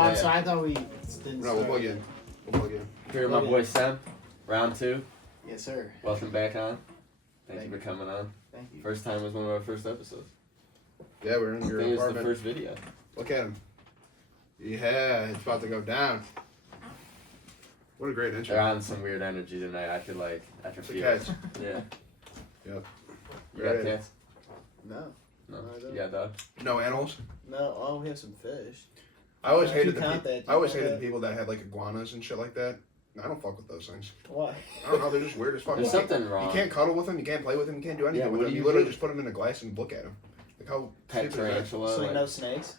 I'm Yeah. sorry. I thought we didn't. No, we'll plug in. We'll plug in. Here, my Okay. boy Sam, round 2. Yes, sir. Welcome back on. Thank you Thank for coming on. Thank you. First time was one of our first episodes. Yeah, we're in I your think it was the apartment. first video. Look at him. Yeah, it's about to go down. What a great They're intro. on some weird energy tonight. I can It's a feel catch. it. Yeah. Yep. You got Right. cats? No. No. No, I don't. You got dogs? No animals. No. Oh, we have some fish. I always I hated can the count that. I always You count hated the that? people that had like iguanas and shit like that. I don't fuck with those things. Why? I don't know. They're just weird as fuck. There's You can't- something wrong. You can't cuddle with them. You can't play with them. You can't do anything Yeah, with what them. do You you literally do? just put them in a glass and look at them. Like how Pet stupid is that? tarantula. So like, no snakes?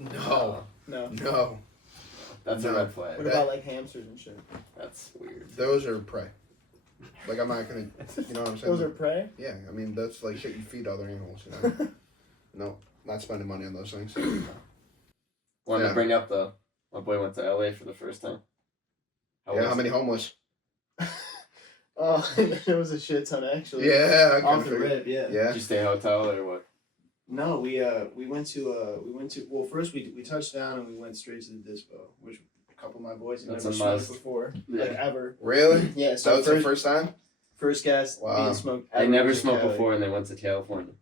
No, No. no. That's No. a red flag. What That- about like hamsters and shit? That's weird. Those are prey. Like I'm not gonna. You know what I'm saying? Those are prey. Yeah, I mean that's like shit you feed other animals. You know? No, not spending money on those things. Wanted Yeah. to bring up though. My boy went to LA for the first time. Yeah, how was many it? homeless? Oh, there was a shit ton actually. Yeah, I Off can the figure. rip, yeah. Yeah. Did you stay hotel or what? No, we went to well first we touched down and we went straight to the dispo, which a couple of my boys had That's never a smoked must. before, Yeah. like ever. Really? Yeah, That so was the first time. first guest Wow. being smoked. I ever never was in smoked Cali. before and they went to California.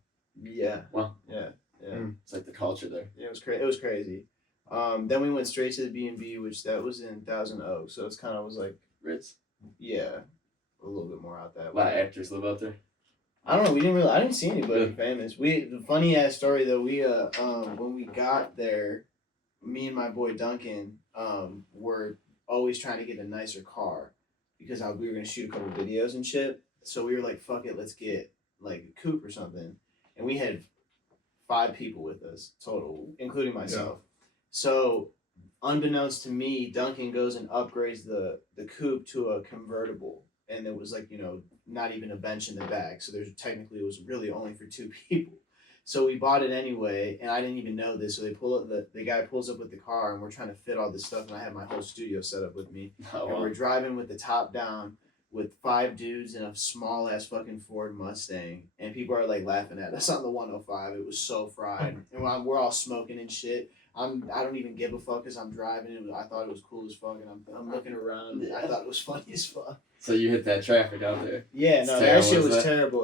Yeah. Wow. Yeah. It's like the culture there. Yeah, it was crazy. Then we went straight to the B&B, which that was in Thousand Oaks, so it's kind of was like Ritz. yeah, a little bit more out that A lot of way. actors live out there. I don't know. I didn't see anybody famous. The funny ass story though. When we got there, me and my boy Duncan were always trying to get a nicer car because we were gonna shoot a couple videos and shit. So we were like, fuck it, let's get like a coupe or something. And we had 5 people with us total, including myself. So unbeknownst to me, Duncan goes and upgrades the coupe to a convertible. And it was like, not even a bench in the back. So it was really only for 2 people. So we bought it anyway, and I didn't even know this. So they pull up the guy pulls up with the car, and we're trying to fit all this stuff, and I have my whole studio set up with me. Oh, And we're driving with the top down with 5 dudes in a small ass fucking Ford Mustang, and people are like laughing at us on the 105. It was so fried, and we're all smoking and shit. I don't even give a fuck because I'm driving it. I thought it was cool as fuck, and I'm looking around. And I thought it was funny as fuck. So you hit that traffic out there. Yeah, It's no, terrible, that shit isn't was it? terrible.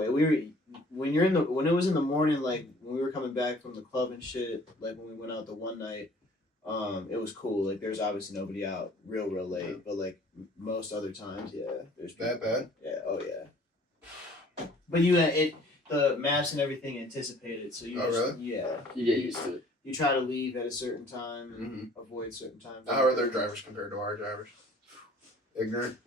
When it was in the morning, like when we were coming back from the club and shit, like when we went out the one night, it was cool. Like there's obviously nobody out real late, but like most other times, yeah, there's people. That bad? Yeah, oh yeah. But the maps and everything anticipated, so you Oh, just, really? yeah, You get used to it. you try to leave at a certain time and Mm-hmm. avoid certain times. How are their drivers compared to our drivers? Ignorant.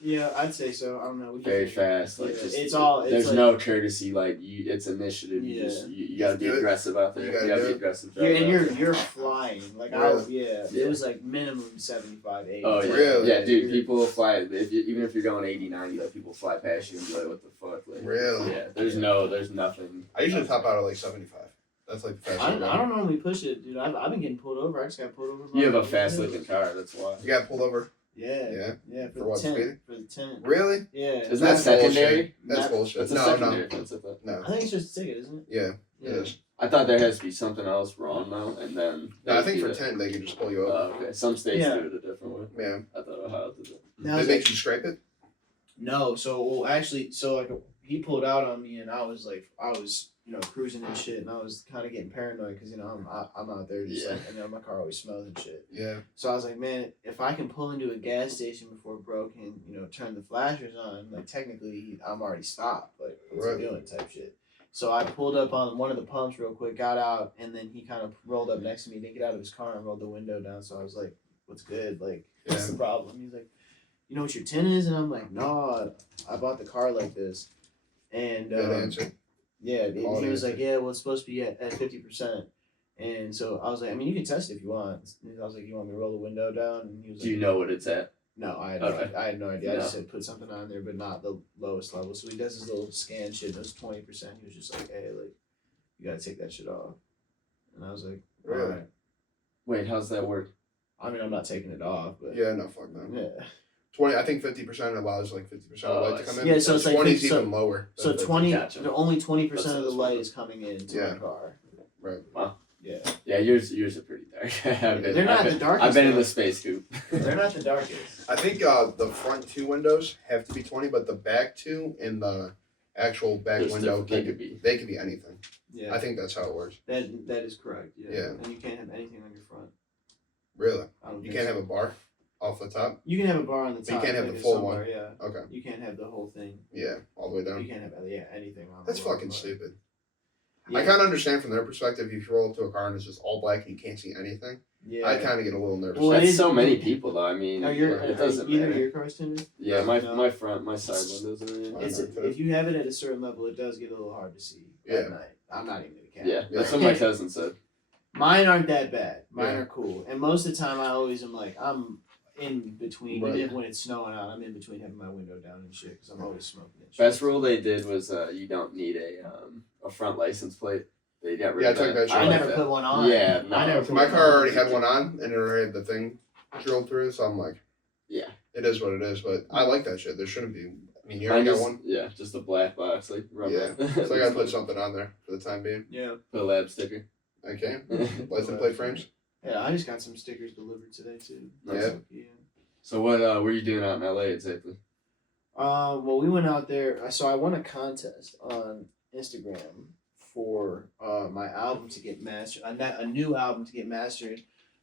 Yeah, I'd say so. I don't know. Very fast. Like Yeah, just it's there's like, no courtesy. Like it's initiative. Yeah. You gotta be Do it. aggressive out there. You You gotta gotta do be it. aggressive. you're flying. Like Really? it Yeah. was like minimum 75, 80. Oh yeah, Really? yeah, dude. People fly. Even if you're going 80, 90, like people fly past you and be like, "What the fuck?" Like, Really? Yeah. There's nothing. I usually top out at like 75. That's like the fastest. I don't normally push it, dude. I've been getting pulled over. I just got pulled over. by You have a the fast police. looking car. That's why. You got pulled over. Yeah. Yeah. For For what, the tent. speeding? For the tent. Really? Yeah. Isn't that That's secondary? bullshit. That's Not- bullshit. That's a No, secondary offense, I thought. no. I think it's just a ticket, isn't it? Yeah, Yeah. it is. I thought there has to be something else wrong now, and then. No, I think they for do it. 10 they can just pull you over. Okay, some states Yeah. do it a different way. Yeah. I thought Ohio did it. Now They it's make like- you scrape it? No, so he pulled out on me, and I was cruising and shit, and I was kind of getting paranoid because I'm out there just Yeah. like, my car always smells and shit. Yeah. So I was like, man, if I can pull into a gas station before broke and turn the flashers on, like technically I'm already stopped, like what's Right. he doing type shit. So I pulled up on one of the pumps real quick, got out, and then he kind of rolled up next to me, didn't get out of his car and rolled the window down. So I was like, what's good? Like, what's Yeah. the problem? He's like, you know what your tin is? And I'm like, no, I bought the car like this. And Good answer. yeah, he Quality was like, answer. yeah, well, it's supposed to be at 50%. And so I was like, I mean, you can test it if you want. And I was like, you want me to roll the window down? And he was Do you like, know what it's at? no, I had Okay. I had no idea. I just No. said put something on there, but not the lowest level. So he does his little scan shit. And it was 20%. He was just like, hey, like, you gotta take that shit off. And I was like, all Really? right. Wait, how's that work? I mean, I'm not taking it off, but Yeah, no, fuck no. yeah. 20. I think 50% allows like 50% of Oh, light I to come see. in. Yeah, so it's like 20 is so- even lower. So than 50. 20, Gotcha. only 20% That's of the what light it's is coming into Yeah. my car. Right. Yeah. Yeah, yours are pretty dark. They're not the darkest. I've been in though. the space coop. They're not the darkest. I think the front 2 windows have to be 20, but the back 2 and the actual back There's window different- they could be anything. Yeah, I think that's how it works. that is correct. Yeah. Yeah. And you can't have anything on your front. Really, I don't you think can't so. have a bar off the top. You can have a bar on the But you top. can't have like the a full somewhere, one. Yeah. Okay, You can't have the whole thing. yeah, all the way You down. can't have anything on. That's the road, fucking but- stupid. Yeah. I kind of understand from their perspective. If you roll up to a car and it's just all black and you can't see anything, Yeah. I kind of get a little nervous. Well, it That's is- so many people though. I mean, it doesn't either matter. your car's tinted. Yeah, No. my side windows are in. Mine It's, are too. if you have it at a certain level, it does get a little hard to see Yeah. at night. I'm not even gonna cap. Yeah, that's what my cousin said. Mine aren't that bad. Mine Yeah. are cool. And most of the time, I always am like, I'm in between. Right. Even when it's snowing out, I'm in between having my window down and shit because I'm always smoking and shit. Best rule they did was you don't need a front license plate. They got rid Yeah, I of took that shit I like never that. put one on. Yeah, no. I never put My one car on. already had one on, and it already had the thing drilled through. So I'm like, Yeah. it is what it is. But I like that shit. There shouldn't be. I mean, you Mine already got just- one. Yeah, just a black box like rubber. Yeah. So I gotta put something on there for the time being. Yeah. Put a lab sticker. Okay. License plate frames. Yeah, I just got some stickers delivered today too. Nice. Yeah. So what were you doing out in LA exactly? Well, we went out there. So I won a contest on Instagram for my album to get mastered, a new album to get mastered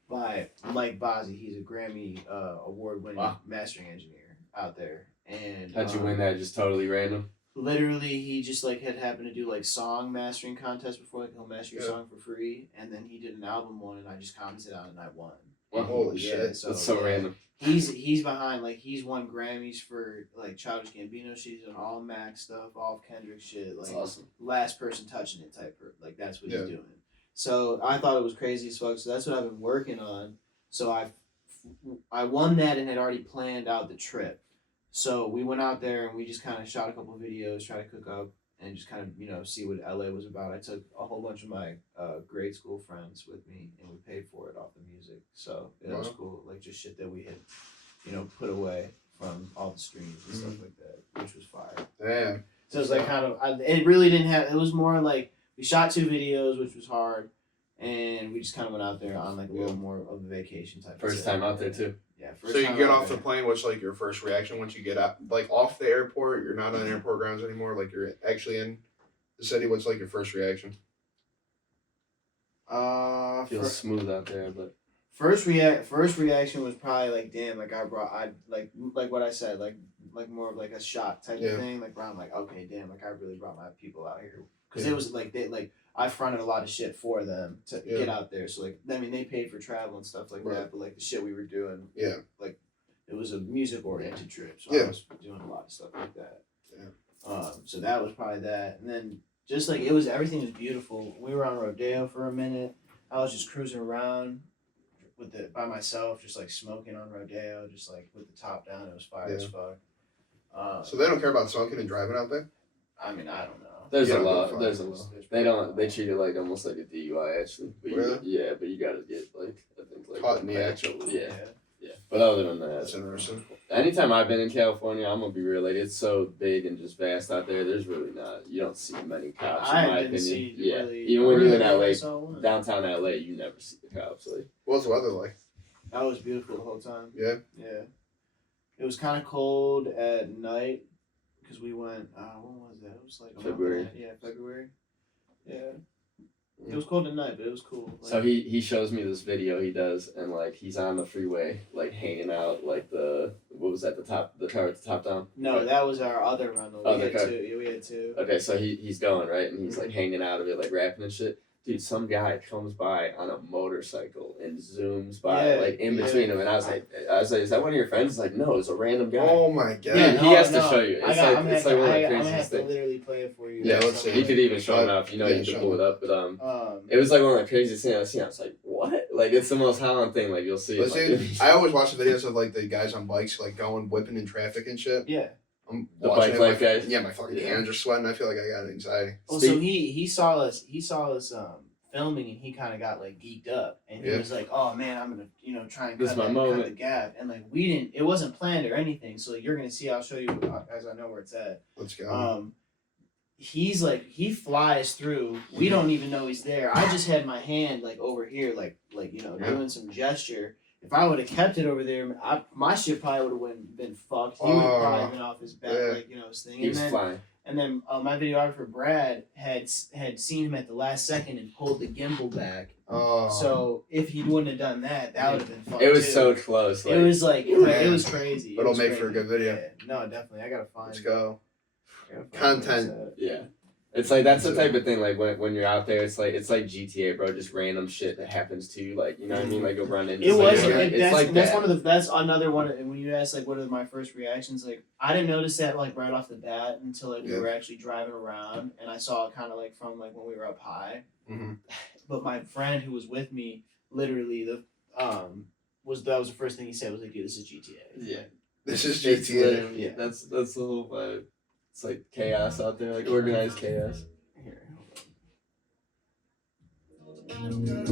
by Mike Bozzi. He's a Grammy award-winning Wow. mastering engineer out there. And How'd you win that? Just totally random. Literally, he just like had happened to do like song mastering contests before. Like he'll master your Yeah. song for free, and then he did an album one, and I just commented on it, and I won. Wow. Holy shit. That's so random. He's behind, like, he's won Grammys for like Childish Gambino. She's done all Mac stuff, all Kendrick shit. Like That's awesome. last person touching it type of, like that's what Yeah. he's doing. So I thought it was crazy as fuck. So that's what I've been working on. So I won that and had already planned out the trip. So we went out there and we just kind of shot a couple videos, try to cook up, and just kind of see what LA was about. I took a whole bunch of my grade school friends with me, and we paid for it off the music. So it was Wow. cool, like just shit that we had, put away from all the streams and stuff like that, which was fire. Damn. So it was like it really didn't have. It was more like we shot 2 videos, which was hard, and we just kind of went out there on like a little more of a vacation type. First of time out there too. Yeah. First So you time get out off the there. plane. What's like your first reaction once you get out, like off the airport? You're not on airport grounds anymore. Like you're actually in the city. What's like your first reaction? Feels smooth out there, but First reaction was probably like, damn, like I like what I said, like more of like a shock type Yeah. of thing. Like where I'm like, okay, damn, like I really brought my people out here because it was like I fronted a lot of shit for them to Yeah. get out there. So like, I mean, they paid for travel and stuff like Right. that, but like the shit we were doing, Yeah. like it was a music oriented trip, so Yeah. I was doing a lot of stuff like that. Yeah. So that was probably that, and then just like it was, everything was beautiful. We were on Rodeo for a minute. I was just cruising around by myself, just like smoking on Rodeo, just like with the top down. It was fire as fuck. So they don't care about smoking and driving out there. I mean, I don't know. there's Yeah, a lot. fine. There's a lot. They treat it like almost like a DUI actually. But Really? yeah, but you gotta get like I think like Caught in the patch. actual- Yeah. Yeah. But other than that, That's interesting. anytime I've been in California, I'm gonna be real. Like it's so big and just vast out there. There's really not. You don't see many cops. I in my didn't opinion. see Yeah. really. Even when you're in I LA, saw one. downtown LA, you never see the cops. Like What's the weather like? That was beautiful the whole time. Yeah. Yeah. It was kind of cold at night because we went. When was that? It was like a month February. and a- Yeah, February. Yeah. It was cold at night, but it was cool. Like, so he shows me this video he does, and like he's on the freeway, like hanging out, like the what was that, the car with the top down. No, that was our other rental. Other We had car. 2. Yeah, we had 2. Okay, so he's going right, and he's like hanging out of it, like rapping and shit. Dude, some guy comes by on a motorcycle and zooms by, Yeah, like in yeah. between them, and I was like, is that one of your friends? He's like, no, it's a random guy. Oh my god. Yeah, he has to show you. It's like- I'm it's gonna like one of the I'm gonna craziest have to things. literally play it for you. Yeah, or let's see. something. You could even show him out, Yeah, you show could pull him. it up, but It it was like one of the craziest things I've seen. I was like, what? Like it's the most Holland thing. Like you'll see. But It, see, I always watch the videos of like the guys on bikes like going whipping in traffic and shit. yeah. I'm The watching bike it, life guys? Yeah, my fucking Yeah. hands are sweating. I feel like I got anxiety. Well, Speak- so he saw us filming, and he kind of got like geeked up, and he Yeah. was like, "Oh man, I'm gonna try and This cut, is my cut moment." the gap." And like we didn't, it wasn't planned or anything. So you're gonna see. I'll show you as I know where it's at. Let's go. he's like he flies through. We don't even know he's there. I just had my hand like over here, like doing some gesture. If I would have kept it over there, my shit probably would have been fucked. He would have probably been off his back, his thing. He was flying. And then my videographer Brad had seen him at the last second and pulled the gimbal back. Oh. So if he wouldn't have done that, that would have been fun. It was too. so close. It was like it was crazy. It'll make for a good video. Yeah. No, definitely. I gotta find. Let's go. Content. Yeah. It's like that's the type of thing like when you're out there, it's like GTA, bro. Just random shit that happens to you, like you know what I mean. Like you'll run into. It was. It's That's one of the best. Another one. And when you asked like what are my first reactions, like I didn't notice that like right off the bat until like we were actually driving around and I saw it kind of like from like when we were up high. Mm-hmm. But my friend who was with me, literally that was the first thing he said was like, "Dude, this is GTA." Yeah. This is It's GTA. literally- That's the whole vibe. It's like chaos out there, like organized chaos. Here,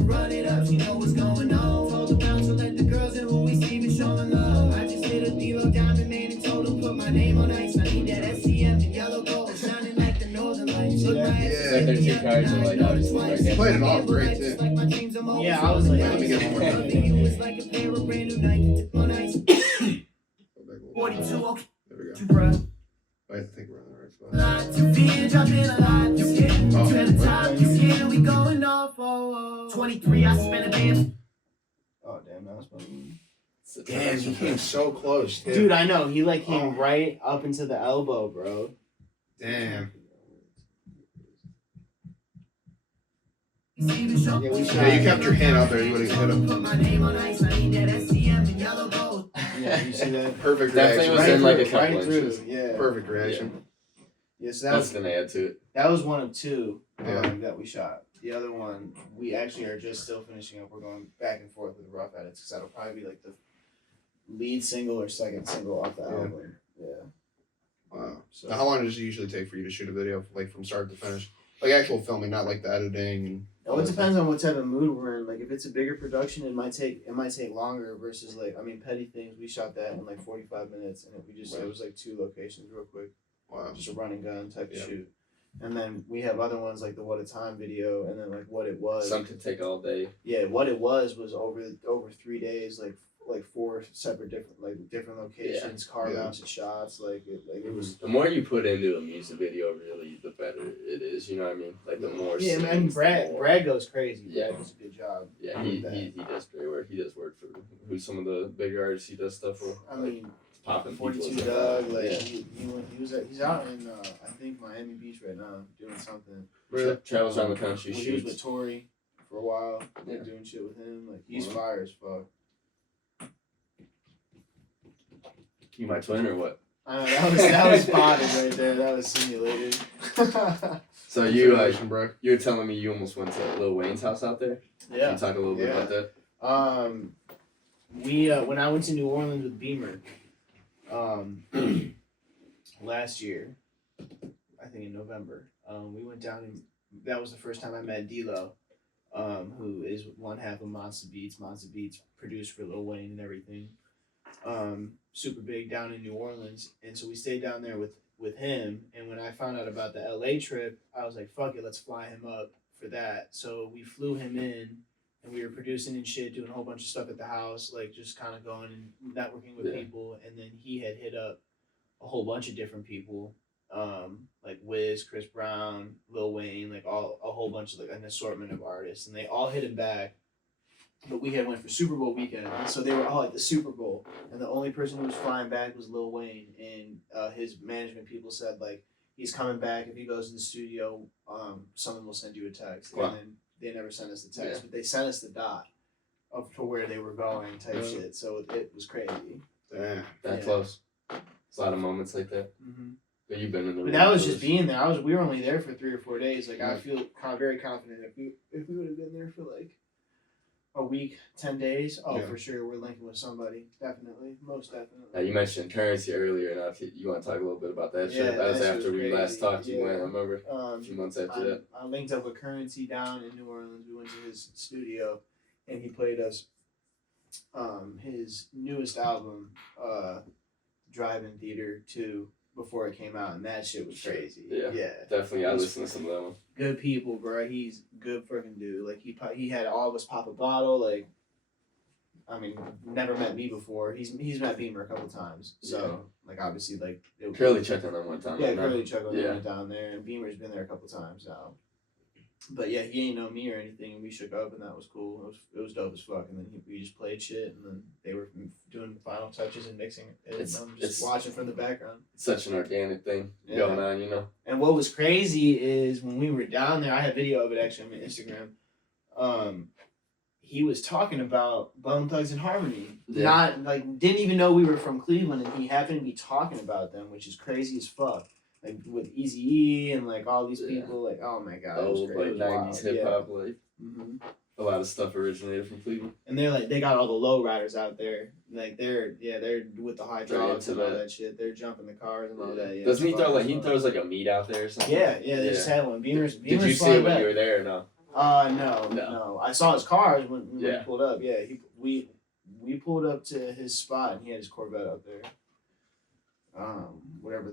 Run it up, she know what's going on. Told the bouncer, let the girls in who we see me showing love. I just hit a D-Lo Diamond Man and told him put my name on ice. I need that SCM and yellow gold, shining like the northern lights. Look my It's like their two cars are like obviously like Played it off great too. Yeah, I was like, let me get one more time. It's like a pair of brand new Nike on ice. 42, okay, There we go. you bruh. I think we're on the right spot. Lot to fear, dropping a lot to skip. To the top, you scared, we going off. 23, I spent a band. oh damn, that was funny. Damn, he came so close. Dude, I know he like came right up into the elbow, bro. Damn. Yeah, we shot. Yeah, you kept your hand out there. You would have hit him. Put my name on ice, I need that SCM and yellow gold. Yeah, you see that? Perfect Definitely reaction. was in like a through, couple right through. inches. Yeah. Perfect reaction. Yeah, so That's gonna add to it. that was one of two Yeah. that we shot. The other one, we actually are just still finishing up. We're going back and forth with Rough Edits because that'll probably be like the lead single or second single off the album. Yeah. Wow. So Now, how long does it usually take for you to shoot a video, like from start to finish? Like actual filming, not like the editing and. it depends on what type of mood we're in. Like if it's a bigger production, it might take longer versus like Petty Things. We shot that in like 45 minutes, and it was like 2 locations real quick, Wow. just a run and gun type of shoot. And then we have other ones like the What a Time video, and then like What It Was. Some could take all day. Yeah, What It Was over 3 days, like 4 separate different locations, car mounted shots. It was. The more you put into a music video, really, the better it is. You know what I mean? Like the more. Yeah, man, scenes, the more- Brad goes crazy. Yeah. Brad does a good job. Yeah, with he that. does great work. He does work for who's some of the bigger artists he does stuff for. I mean, popping 42 people. Doug, Yeah. he's out in I think Miami Beach right now doing something. Travels around the country, He was with shoots. Tori for a while, Yeah. doing shit with him. Like he's Mhm. fire as fuck. You my twin or what? I know that was spotted right there. That was simulated. So you bro. you were telling me you almost went to Lil Wayne's house out there. Can Yeah. you talk a little bit about that? We when I went to New Orleans with Beamer, last year, I think in November, we went down and that was the first time I met D-Lo, who is one half of Monster Beats. Monster Beats produced for Lil Wayne and everything. Super big down in New Orleans, and so we stayed down there with him. And when I found out about the LA trip, I was like, "Fuck it, let's fly him up for that." So we flew him in. And we were producing and shit, doing a whole bunch of stuff at the house, like just kind of going and networking with people. And then he had hit up a whole bunch of different people, like Wiz, Chris Brown, Lil Wayne, like a whole bunch of like an assortment of artists, and they all hit him back. But we had went for Super Bowl weekend, and so they were all at the Super Bowl, and the only person who was flying back was Lil Wayne, and his management people said like he's coming back. If he goes to the studio, someone will send you a text, Wow. and then they never sent us the text, Yeah. but they sent us the dot of to where they were going type shit. So it was crazy. Damn. That Yeah. close. It's a lot of moments like that. Mm-hmm. But you've been in the. But that was just being there. We were only there for 3 or 4 days. Like I feel very confident if we would have been there for like a week, 10 days. Oh, Yeah. for sure, we're linking with somebody. Definitely, most definitely. Now, you mentioned Currency earlier, and if you want to talk a little bit about that shit. Yeah, That was that shit after was we last crazy. talked. You Yeah. went, I remember, a few months after that. I linked up with Currency down in New Orleans. We went to his studio, and he played us his newest album, Drive-In Theater 2. before it came out, and that shit was crazy. Yeah. Yeah. Definitely, I listened to some of that one. Good people, bro. He's good freaking dude. Like he had all of us pop a bottle. Like, I mean, never met me before. He's met Beamer a couple times. So like obviously like Curly checked on them one time. Yeah, right now. Curly Chuck Yeah. went down there, and Beamer's been there a couple times now. But yeah, he ain't know me or anything, and we shook up, and that was cool. It was dope as fuck. And then we just played shit, and then they were doing final touches and mixing it. And I'm just watching from the background. It's such an organic thing Yeah. going on, you know. And what was crazy is when we were down there, I have video of it actually on my Instagram. He was talking about Bone Thugs and Harmony. Yeah. Not like didn't even know we were from Cleveland, and he happened to be talking about them, which is crazy as fuck. Like with Eazy-E and like all these Yeah. people, like oh my god, it was Old crazy. like It was wild. 90s hip hop, like hmm a lot of stuff originated from Cleveland. And they're like they got all the low riders out there. Like they're with the hydraulics into and all that. that shit. They're jumping the cars and all that. Yeah, Doesn't he it's throw fun like as he fuck. throws like a meat out there or something? Yeah, they just had one. Beamer's Did you see flying it when back. you were there or no? No. I saw his cars when Yeah. he pulled up. Yeah, we pulled up to his spot and he had his Corvette up there. Whatever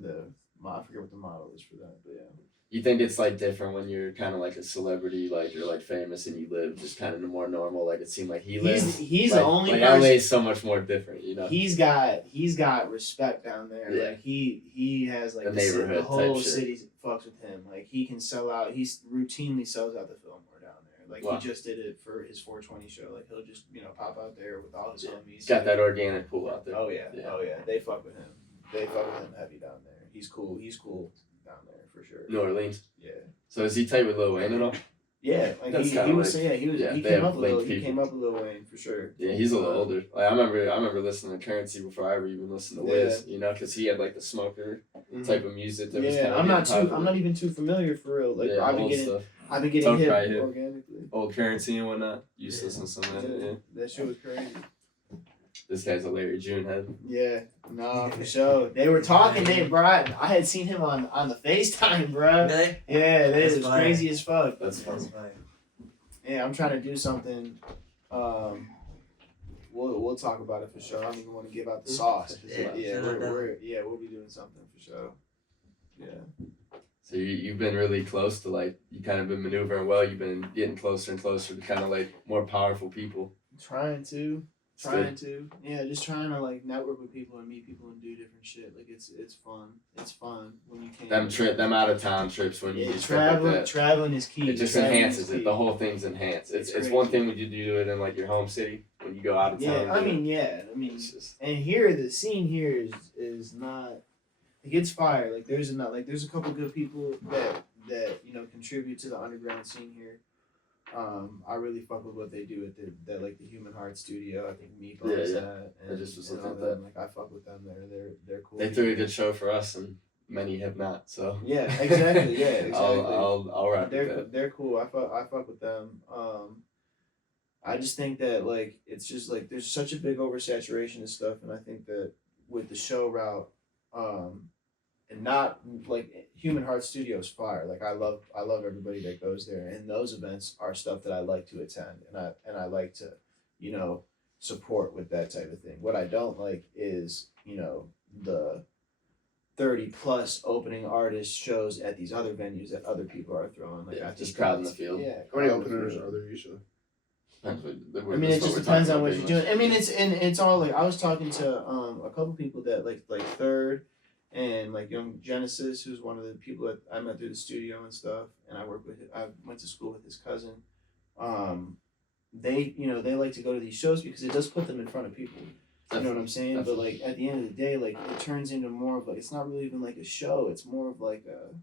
I forget what the model is for that, but yeah. You think it's like different when you're kind of like a celebrity, like you're like famous and you live just kind of more normal. Like it seemed like he lives. He's like, the only like person. LA is so much more different, you know. He's got respect down there. Yeah. Like he has like The the neighborhood whole type shit. city fucks with him. Like he can sell out. He routinely sells out the Fillmore down there. Like Wow. he just did it for his 420 show. Like he'll just pop out there with all his homies. He's got that organic pool out there. Oh yeah. Yeah. Oh yeah. They fuck with him. They fuck with him heavy down there. He's cool. He's cool down there for sure. New Orleans. Yeah. So is he tight with Lil Wayne at all? Yeah. Like That's he kinda was. like- Yeah. He was. yeah, he they came have up a little. linked He people. came up a little Wayne for sure. Yeah, he's a little older. Like I remember listening to Currency before I ever even listened to Wiz. You know, because he had like the smoker type of music that was kind Yeah, of I'm not even too familiar for real. Like yeah, I've been old getting stuff. hit Probably hit. organically. Old Currency and whatnot. Used to Yeah. listen to some of that. Yeah. That shit was crazy. This guy's a Larry June head. Yeah, no, for sure. They were talking, bro. I had seen him on the FaceTime, bro. Really? Yeah, That's it was fire. crazy as fuck. That's fun. That's fine. Yeah, I'm trying to do something. We'll talk about it for sure. I don't even want to give out the sauce. Yeah, Yeah, sure, we'll be doing something for sure. Yeah. So you've been really close to like you kind of been maneuvering well. You've been getting closer and closer to kind of like more powerful people. Trying to. It's Yeah, just trying to like network with people and meet people and do different shit. Like it's fun. It's fun when you can. Them out of town trips when you Yeah, do stuff like that. traveling is key. It just Traveling enhances is it. key. The whole thing's enhanced. It's It's one crazy. thing when you do it in like your home city when you go out of town. Yeah, and I do it. mean, It's just and here the scene here is not. It gets fire. Like there's a couple good people that contribute to the underground scene here. I really fuck with what they do at the Human Heart Studio. I think Meep owns Yeah. that. I just was and looking all at them. Like I fuck with them. They're cool. they threw a good show for us and many have not. So Yeah, exactly. Yeah, exactly. I'll rock with that. They're cool. I fuck with them. I just think that like it's just like there's such a big oversaturation of stuff, and I think that with the show route, and not like Human Heart Studios fire. Like I love everybody that goes there, and those events are stuff that I like to attend, and I like to, support with that type of thing. What I don't like is the 30+ opening artist shows at these other venues that other people are throwing. Like Yeah, I just think crowding that's- the field. Yeah. How many crowding the openers field. are there usually? Depends what- I mean, it that's just we're depends talking on what about you're pretty doing. I mean, it's all like I was talking to a couple people that like Third and like Young Genesis, who's one of the people that I met through the studio and stuff, and I went to school with his cousin. They like to go to these shows because it does put them in front of people. You know what I'm saying? But like at the end of the day, like it turns into more of like it's not really even like a show. It's more of like a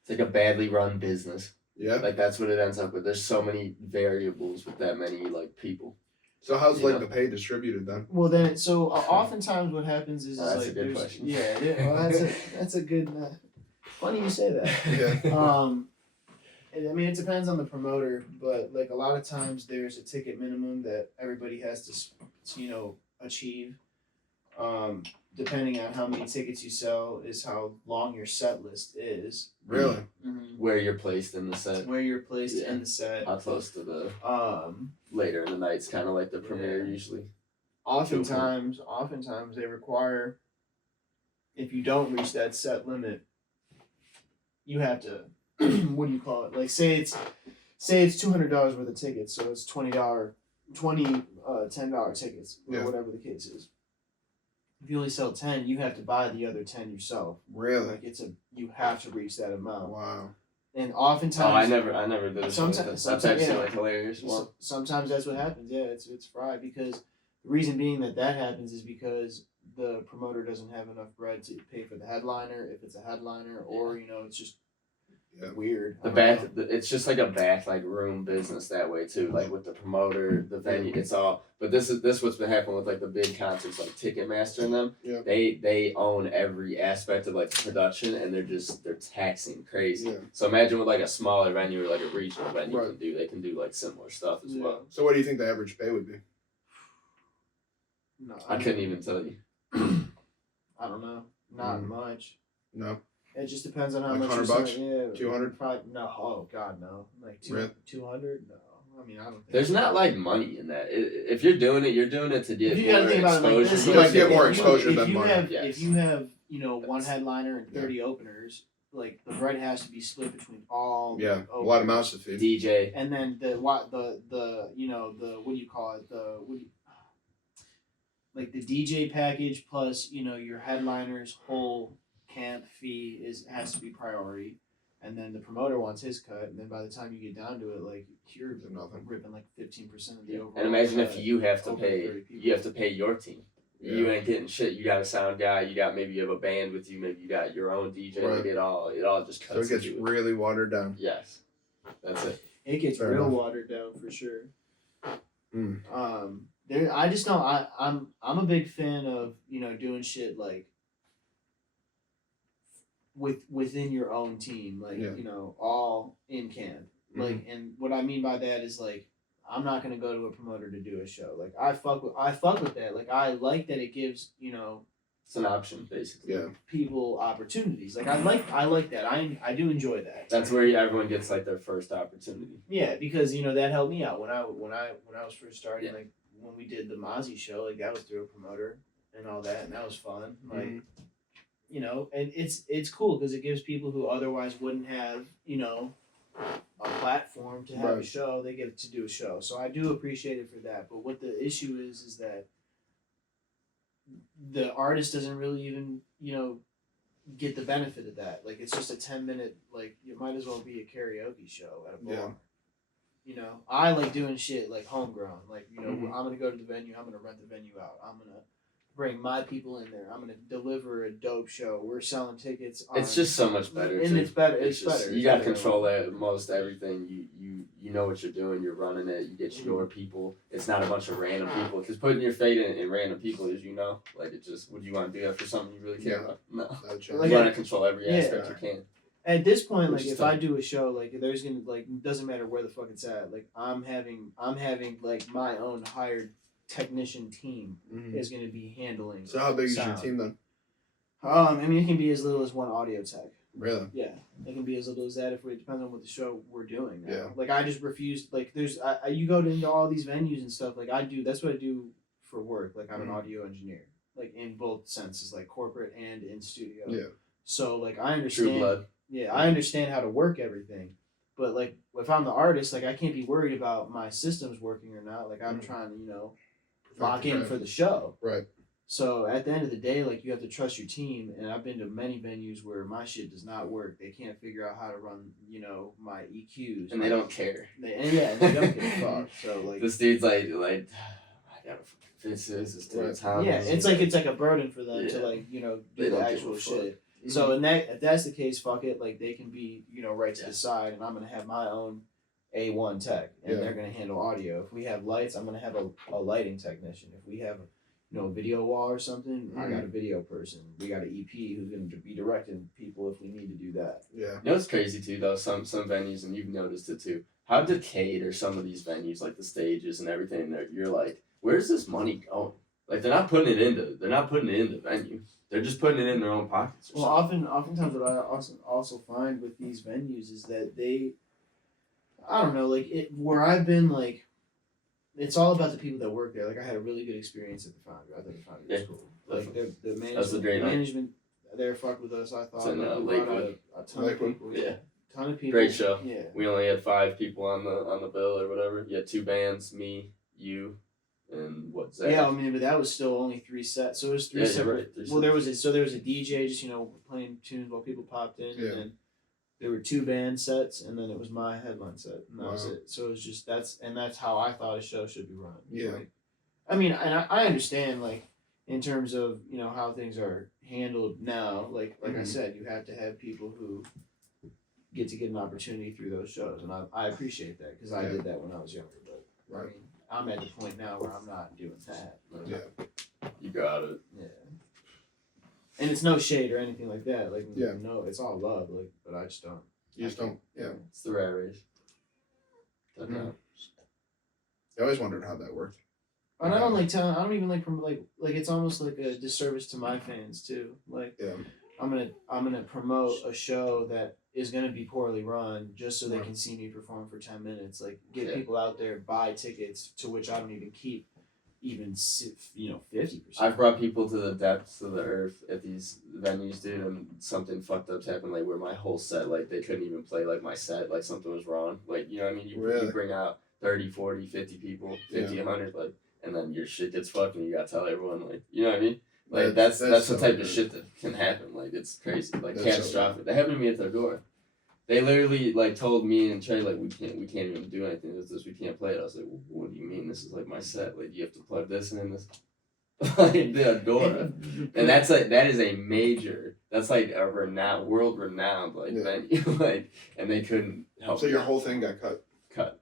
It's like a badly run business. Yeah. Like that's what it ends up with. There's so many variables with that many like people. So how's Yeah. like the pay distributed then? well. Then oftentimes what happens is That's a like good there's question. yeah. Well, that's a good. Funny you say that. Yeah. I mean, it depends on the promoter, but like a lot of times there's a ticket minimum that everybody has to achieve. Depending on how many tickets you sell is how long your set list is. Really? Where you're placed in the set. Where you're placed Yeah. in the set. How close to the Um, later in the night's kind of like the premiere Yeah. usually. oftentimes they require if you don't reach that set limit, you have to what do you call it? Like say it's $200 worth of tickets, so it's $10 tickets or Yeah. whatever the case is. If you only sell 10, you have to buy the other 10 yourself. Really? Like you have to reach that amount. Wow. And oftentimes Oh, I never did a show like that. That's sometimes, actually yeah. like hilarious. Well, Sometimes that's what happens. Yeah, it's fried because the reason being that happens is because the promoter doesn't have enough bread to pay for the headliner if it's a headliner, or it's just weird. I don't know. it's just like a back like room business that way too. Like with the promoter, the venue, it's all. But this what's been happening with like the big concerts like Ticketmaster and them. Yeah. They own every aspect of like the production, and they're taxing crazy. Yeah. So imagine with like a smaller venue or like a regional venue Right. they can do like similar stuff as well. So what do you think the average pay would be? No, I couldn't even tell you. I don't know. Not much. No. It just depends on how Like much $100 you're bucks? selling. Yeah, 200? Probably, no. Oh God, no. Like Really? 200? No. I mean, I don't think There's so. not like money in that. If you're doing it to get You gotta more think about it like exposure. this. You might get more If exposure if than you money. have, Yes. If you have, one headliner and 30 openers, like the bread has to be split between all. Yeah. A openers. lot of mouths to feed. DJ. And then the what the what do you call it, like the DJ package plus your headliner's whole camp fee has to be priority, and then the promoter wants his cut, and then by the time you get down to it, like you're Nothing. ripping like 15% of the overall. And imagine if cut. you have to over pay 30 people. you have to pay your team. Yeah. You ain't getting shit. You got a sound guy. You have a band with you. Maybe you got your own DJ. Right. Like it all just So cuts. it gets into it. really watered down. Yes, that's it. It gets Fair real enough. watered down for sure. Mm. There. I just don't. I'm a big fan of doing shit like within your own team, like Yeah. all in camp. Like, and what I mean by that is like I'm not gonna go to a promoter to do a show. Like I fuck with that. Like I like that it gives It's an option basically. Yeah. people opportunities. Like I like that. I do enjoy that. That's where everyone gets like their first opportunity. Yeah, because that helped me out when I was first starting. Yeah. Like when we did the Mozzie show, like that was through a promoter and all that, and that was fun. Like and it's cool because it gives people who otherwise wouldn't have a platform to have a Right. show, they get to do a show. So I do appreciate it for that. But what the issue is that the artist doesn't really even get the benefit of that. Like it's just a 10-minute, like it might as well be a karaoke show at a bar. Yeah. I like doing shit like homegrown. Like Mhm. I'm gonna go to the venue. I'm gonna rent the venue out. I'm gonna bring my people in there. I'm gonna deliver a dope show. We're selling tickets. It's just so much better. and too. it's better. It's just- better. You It's got better. control of most everything. You know what you're doing. You're running it. You get your people. It's not a bunch of random people. Because putting your fate in random people, as you know, like it just. Would you want to do that for something you really care Yeah. about? No. That'd change. Like You want to control every Yeah. aspect you can. At this point, Which like is if tough. I do a show, like there's gonna doesn't matter where the fuck it's at. Like I'm having like my own hired technician team Mhm. is gonna be handling. So how big is your sound. team then? I mean, it can be as little as one audio tech. Really? Yeah, it can be as little as that. It depends on what the show we're doing. Now. Yeah. Like I just refuse. Like you go into all these venues and stuff. Like that's what I do for work. Like I'm an Mhm. audio engineer. Like in both senses, like corporate and in studio. Yeah. So like I True understand. blood. Yeah, I understand how to work everything. But like if I'm the artist, like I can't be worried about my systems working or not. Like I'm Mhm. trying to, Perfect lock in craft. for the show. Right. So at the end of the day, like you have to trust your team. And I've been to many venues where my shit does not work. They can't figure out how to run, my EQs. And they don't care. And they don't give a fuck. So like This dude's like I gotta fix this to the Right. time. yeah, it's like a burden for them to Yeah. like, They do don't the give a actual fuck. shit. So if that's the case, fuck it. Like they can be, right to Yeah. the side, and I'm gonna have my own A1 tech, and Yeah. they're gonna handle audio. If we have lights, I'm gonna have a lighting technician. If we have, a video wall or something, I got a video person. We got an EP who's gonna be directing people if we need to do that. Yeah. You know what's crazy too though, some venues, and you've noticed it too, how decayed are some of these venues, like the stages and everything, that you're like, where's this money going? Like they're not putting it into the venue. They're just putting it in their own pockets or Well, something. oftentimes what I also find with these venues is that I don't know, like where I've been, like it's all about the people that work there. Like I had a really good experience at the Foundry. I thought the Foundry was Yeah, cool. Like the That's a great night. management, there fucked with us. I thought It's in, like, we brought Lakewood. out a ton Lakewood. of people. Yeah. Ton of people. Great show. Yeah. We only had 5 people on the bill or whatever. You had 2 bands, me, you, and what, Zach? Yeah, I mean, but that was still only 3 sets, so it was 3 Yeah, you're separate. right, 3 Well, there was a DJ just playing tunes while people popped in, Yeah. and then there were 2 band sets, and then it was my headline set, and that was Wow. it. So it was just that's how I thought a show should be run. Yeah. Like, I mean, and I understand like in terms of how things are handled now. Like I Mhm. said, you have to have people who get an opportunity through those shows, and I appreciate that because I Yeah. did that when I was younger. But I Right. mean, I'm at the point now where I'm not doing that. But, Yeah. You got it. yeah. And it's no shade or anything like that. Like Yeah. no, it's all love. Like, but I just don't. You just don't. Yeah. It's the rat race. Mhm. I always wondered how that worked. And I don't like telling. I don't even like like it's almost like a disservice to my fans too. Like Yeah. I'm gonna promote a show that is gonna be poorly run just so they Right. can see me perform for 10 minutes. Like get Yeah. people out there, buy tickets to which I don't even keep even 50%. I've brought people to the depths of the earth at these venues, dude, and something fucked up's happened, like where my whole set, like they couldn't even play like my set, like something was wrong. Like, you know what I mean? You Really? bring out 30, 40, 50 people, 50, 100, like, and then your shit gets fucked and you gotta tell everyone, like, you know what I mean? Like that's the so type of weird. shit that can happen. Like it's crazy, like That's so catastrophic. That happened to me at their door. They literally like told me and Trey like we can't even do anything with this. We can't play it. I was like, well, what do you mean? This is like my set. Like you have to plug this in this. Like the door, and that's like that is a major. That's like a world renowned like Yeah. venue. Like, and they couldn't help. So me your out. whole thing got cut. cut.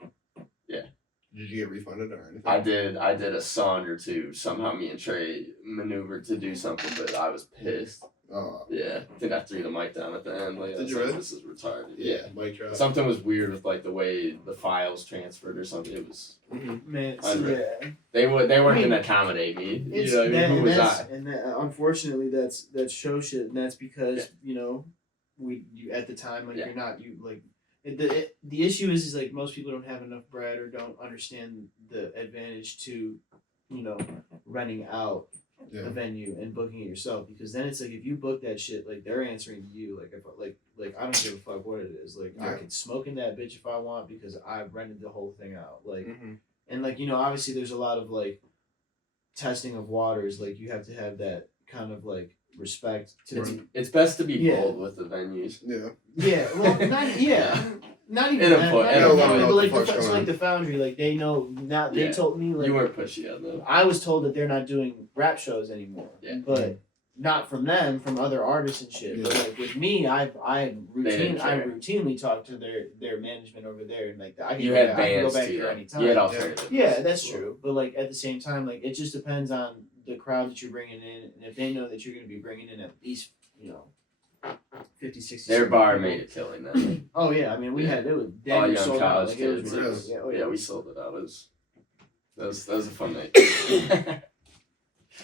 Did you get refunded or anything? I did a song or two. Somehow me and Trey maneuvered to do something, but I was pissed. Oh. Yeah, I think I threw the mic down at the end. Like, I Did was you like, really? This is retarded. Yeah. Mic drop. Something was weird with like the way the files transferred or something. It was Mhm. Man, Unreal. yeah. they weren't I mean, gonna accommodate me. It's You know what I that, mean? Who and was that's, I? and that, unfortunately that's show shit, and that's because you at the time like Yeah. you're not you like the issue is like most people don't have enough bread or don't understand the advantage to renting out Yeah. a venue and booking it yourself, because then it's like if you book that shit, like they're answering to you. Like if like I don't give a fuck what it is. Like I Yeah. can smoke in that bitch if I want because I rented the whole thing out. Like Mhm. and like obviously there's a lot of like testing of waters. Like you have to have that kind of like respect to It's best to be Yeah. bold with the venues. Yeah. yeah, well, not even In a that. point, Not in a even point. that, but like What the fuck's so going like the Foundry, like they know now. They Yeah. told me like You weren't pushy on them. I was told that they're not doing rap shows anymore. Yeah. But not from them, from other artists and shit. But Yeah. like with me, I didn't care. routinely talk to their management over there, and like I can You go had back, I can go bands back too. there Though. anytime. You had alternative. Yeah, that's true. But like at the same time, like it just depends on the crowd that you're bringing in, and if they know that you're going to be bringing in at least 50, 60. Their 70 bar people. made a killing then. Oh yeah, I mean we Yeah. had it was All damn near young sold out. college Like, it was kids. ridiculous. Really? Yeah, oh, Yeah, yeah. we sold it out. That was a fun night.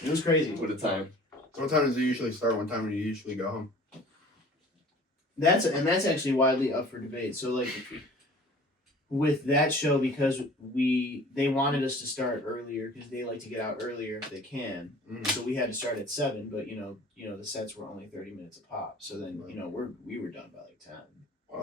It was crazy. What a time. So what time does it usually start? What time do you usually go home? That's actually widely up for debate. So like with that show, because they wanted us to start earlier because they like to get out earlier if they can. Mhm. So we had to start at 7, but the sets were only 30 minutes a pop. So then we were done by like 10,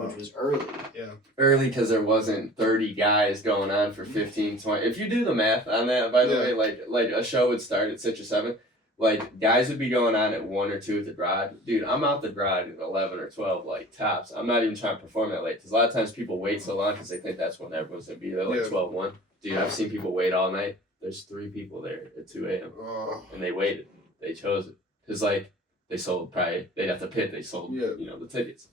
which was early. Yeah. Early because there wasn't 30 guys going on for 15, 20. If you do the math on that, by the Yeah. way, like a show would start at 6 or 7. Like, guys would be going on at 1 or 2 at the garage. Dude, I'm out the garage at 11 or 12, like, tops. I'm not even trying to perform that late. Because a lot of times people wait so long because they think that's when everyone's going to be there, like Yeah. 12-1. Dude, I've seen people wait all night. There's 3 people there at 2 a.m. Oh. And they waited. They chose it. Because, like, they sold probably, they'd have to pit. They sold, Yeah. the tickets.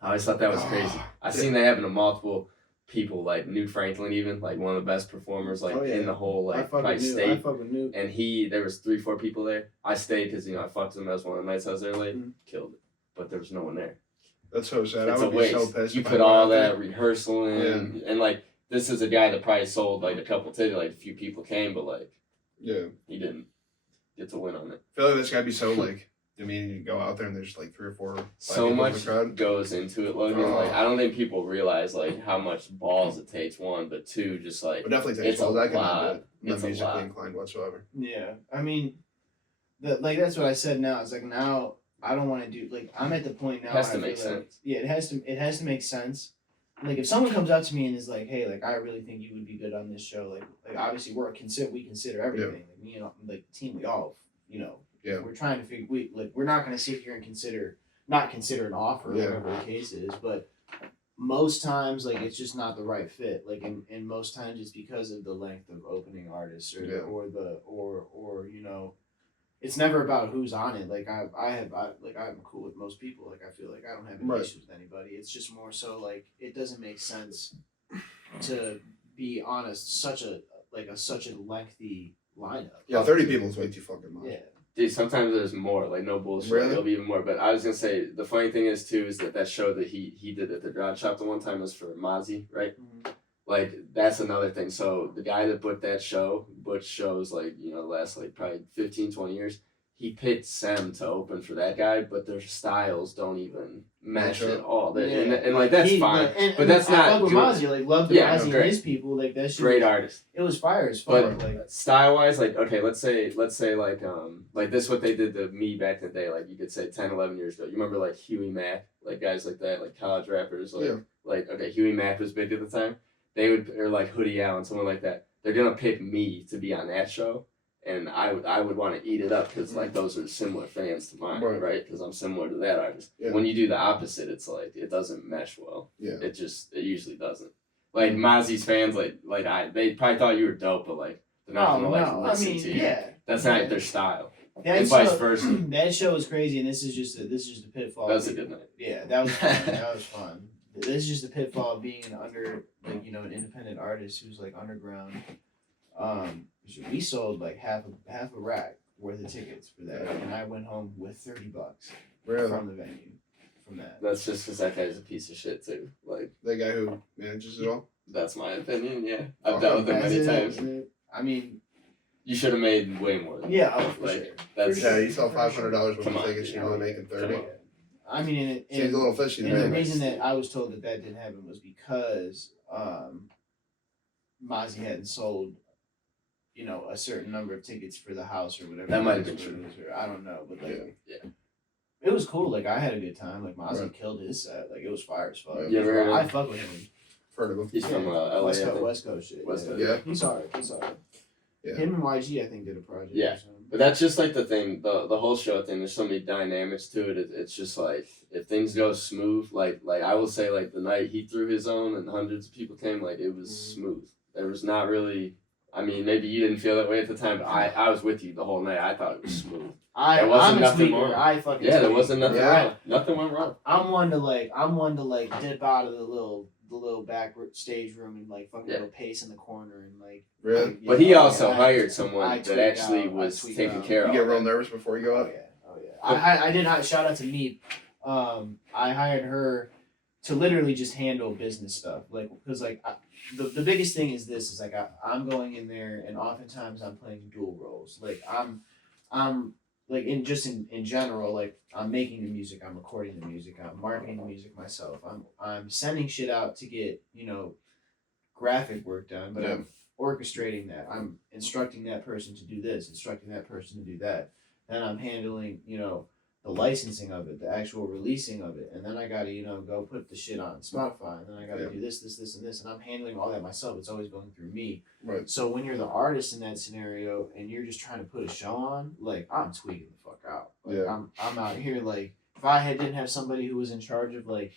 I always thought that was crazy. Ah, I've yeah. seen that happen to multiple people, like Newt Franklin even, like one of the best performers, like Oh, yeah. in the whole, I like, fuck probably with Newt. I state. fuck with Newt. And there was 3-4 people there. I stayed because, I fucked with him. That was one of the nights I was there late. Mhm. Killed it. But there was no one there. That's so sad. It's I a would be waste. so pissed. You if I put went all out there. that rehearsal in. And, like, this is a guy that probably sold, like, a couple tickets. Like, a few people came, but, like, Yeah. he didn't get to win on it. I feel like this gotta be so like. I mean, you go out there and there's like 3 or 4. 5 So people in much the crowd. goes into it, Logan. Oh. Like, I don't think people realize, like, how much balls it takes, 1, but 2, just, like, But definitely takes it's a balls. I cannot lot. do it. I'm not It's a musically lot. inclined whatsoever. Yeah, I mean, that's what I said. Now it's like now I don't want to do like I'm at the point now. It has where to I make feel like- sense. Yeah, it has to make sense. Like if someone comes up to me and is like, "Hey, like I really think you would be good on this show," like obviously we consider everything. Like me and like the team, we all Yeah. we're trying to figure we're not gonna sit here and not consider an offer or Yeah. whatever the case is, but most times like it's just not the right fit. Like and most times it's because of the length of opening artists or Yeah. or it's never about who's on it. Like I'm cool with most people. Like I feel like I don't have any Right. issues with anybody. It's just more so like it doesn't make sense to be honest. Such a lengthy lineup. Yeah, 30 people is way too fucking much. Yeah. Dude, sometimes there's more, like no bullshit. Really? There'll be even more. But I was gonna say the funny thing is too is that show that he did at the Drop Shop the one time was for Mozzie, right? Mhm. Like that's another thing. So the guy that booked that show, Butch shows like the last like probably 15, 20 years. He picked Sem to open for that guy, but their styles don't even mesh Match at up. all. Yeah. And like that's He- fine. and but that's I not fuck with good. Mozzie. Like love the Yeah, no, Mozzie great. and his people. Like that shit. Great artist. It was fire as fuck. But Like style wise, like okay, let's say like this is what they did to me back in the day, like you could say 10, 11 years ago. You remember like Huey Mack, like guys like that, like college rappers, like Yeah. like okay, Huey Mack was big at the time. They would or like Hoodie Allen, someone like that. They're gonna pick me to be on that show, and I would want to eat it up because like those are similar fans to mine, Right. right? Because I'm similar to that artist. Yeah. When you do the opposite, it's like it doesn't mesh well. Yeah. It usually doesn't. Like Mozzie's fans, they probably thought you were dope, but like they're not gonna like listen to you. yeah. That's not their style. That And vice show- versa. That show was crazy, and this is just a pitfall. That was a good night. Yeah, that was fun. That was fun. This is just a pitfall of being an independent artist who's like underground. We sold like half a rack worth of tickets for that, and I went home with $30 Really? from the venue from that. That's just because that guy's a piece of shit too. Like The guy who manages it all? that's my opinion. Yeah, I've Oh, dealt with him That's many it, times. that's it. I mean, You should have made way more. Than yeah, that. oh, for like sure. that's Yeah, you sell $500 worth Come of on, tickets, dude. you're only making 30. Come on. I mean, and Seems a little fishy to and the me. reason that I was told that didn't happen was because Mozzie hadn't sold, a certain number of tickets for the house or whatever. That might have it been was, or I don't know, but like, Yeah. it was cool. Like I had a good time. Like Mozzie Right. killed his set. Like it was fire as fuck. Yeah. You ever heard of I him? fuck with him. Heard of him. He's from LA. West I Coast, think. West Coast shit. West Coast. Yeah. He's alright. He's alright. Yeah. Him and YG, I think, did a project. Yeah. Or something. But that's just like the thing, the whole show thing. There's so many dynamics to it. It's just like if things go smooth, like I will say, like the night he threw his own and hundreds of people came, like it was smooth. There was not really. I mean, maybe you didn't feel that way at the time, but I was with you the whole night. I thought it was smooth. There wasn't I'm nothing a tweaker. wrong. I fucking Yeah, there tweak. wasn't nothing Yeah. wrong. Nothing went wrong. I'm one to dip out of the little back stage room and like fucking Yeah. go pace in the corner and like. Really? But he yeah, also I- hired I someone tweak that actually out, I was tweak taking out. care You of get all real that. nervous before you go Oh up? yeah. I did not shout out to Meep. I hired her to literally just handle business stuff, like because like the biggest thing is this is like I'm going in there and oftentimes I'm playing dual roles. Like I'm like in general, like I'm making the music, I'm recording the music, I'm marketing the music myself. I'm sending shit out to get graphic work done, but Yeah. I'm orchestrating that. I'm instructing that person to do this, instructing that person to do that. Then I'm handling, the licensing of it, the actual releasing of it. And then I gotta, go put the shit on Spotify. And then I gotta Yeah. do this, and this. And I'm handling all that myself. It's always going through me. Right. So when you're the artist in that scenario and you're just trying to put a show on, like I'm tweaking the fuck out. Like, Yeah. I'm out here like if I didn't have somebody who was in charge of like,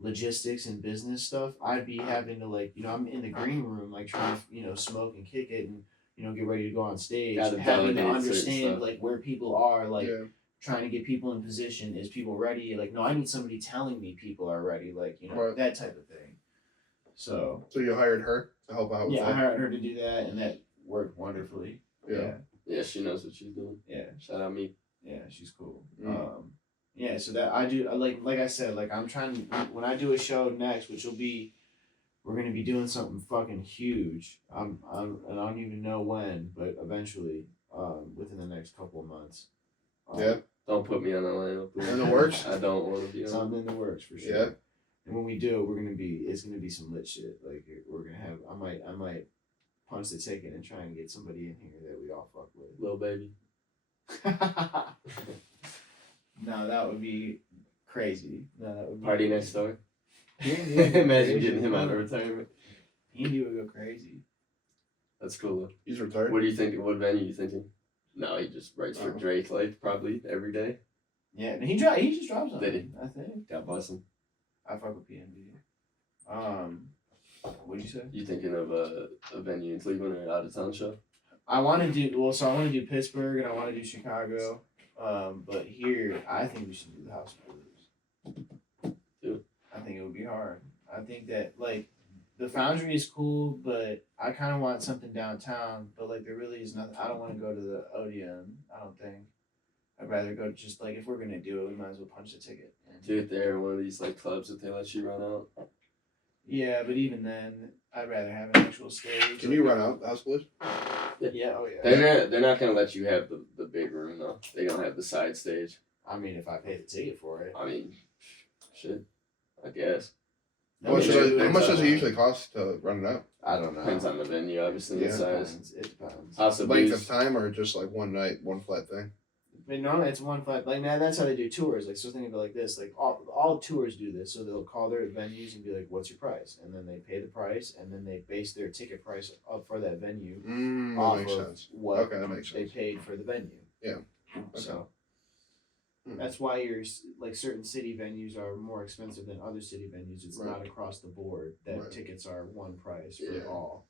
logistics and business stuff, I'd be having to like, I'm in the green room like trying to, smoke and kick it and get ready to go on stage, Gotta having to delegate certain understand stuff. like where people are, like Yeah. trying to get people in position. Is people ready? Like, no, I need somebody telling me people are ready. Like, Right. that type of thing. So So you hired her to help out with yeah, I that? hired her to do that, and that worked wonderfully. Yeah. Yeah, she knows what she's doing. Yeah, Shout out me. yeah, she's cool. Mm. Yeah, so that I do like I said, like I'm trying when I do a show next, which will be, we're gonna be doing something fucking huge. And I don't even know when, but eventually, within the next couple of months. Yeah. Don't put me on the lineup. please. In the works? I don't want to be on. Something in the works for sure. Yeah. And when we do it, it's gonna be some lit shit. Like we're gonna have, I might punch the ticket and try and get somebody in here that we all fuck with. Little baby. No, that would be crazy. No, that would be Party crazy. next door. P&D would go Imagine crazy. getting him out of retirement. P&D would go crazy. That's cool though. He's retired. What do you think? What venue are you thinking? No, he just writes for Oh. Drake like probably every day. Yeah, and he just drops on Did it, I think. God bless him. I fuck with PNB. What'd you say? You thinking of a venue in Cleveland or an out of town show? I want to do Pittsburgh and I want to do Chicago. But here, I think we should do the House of Blues. Do it. I think it would be hard. I think that like the Foundry is cool, but I kind of want something downtown. But like there really is nothing. I don't want to go to the Odeon. I don't think. I'd rather go to just like if we're gonna do it, we might as well punch the ticket. Do it there, one of these like clubs that they let you run out. Yeah, but even then, I'd rather have an actual stage. Can you run out the House of Blues? Yeah. Oh yeah. They're not gonna let you have the big room though. They don't have the side stage. I mean, if I pay the ticket for it. I mean, shit. I guess How much, how much does it usually cost to run it out? I don't know. depends on the venue, obviously, Yeah. and size. It depends. House of Length Blues. of time or just like one night, one flat thing? But normally it's one flat. Like man, that's how they do tours. Like so, think of it like this. Like all tours do this. So they'll call their venues and be like, "What's your price?" And then they pay the price, and then they base their ticket price up for that venue That off makes of sense. what Okay, that makes they sense. paid for the venue. Yeah. So Hmm. that's why like certain city venues are more expensive than other city venues. It's Right. not across the board that Right. tickets are one price for Yeah. all.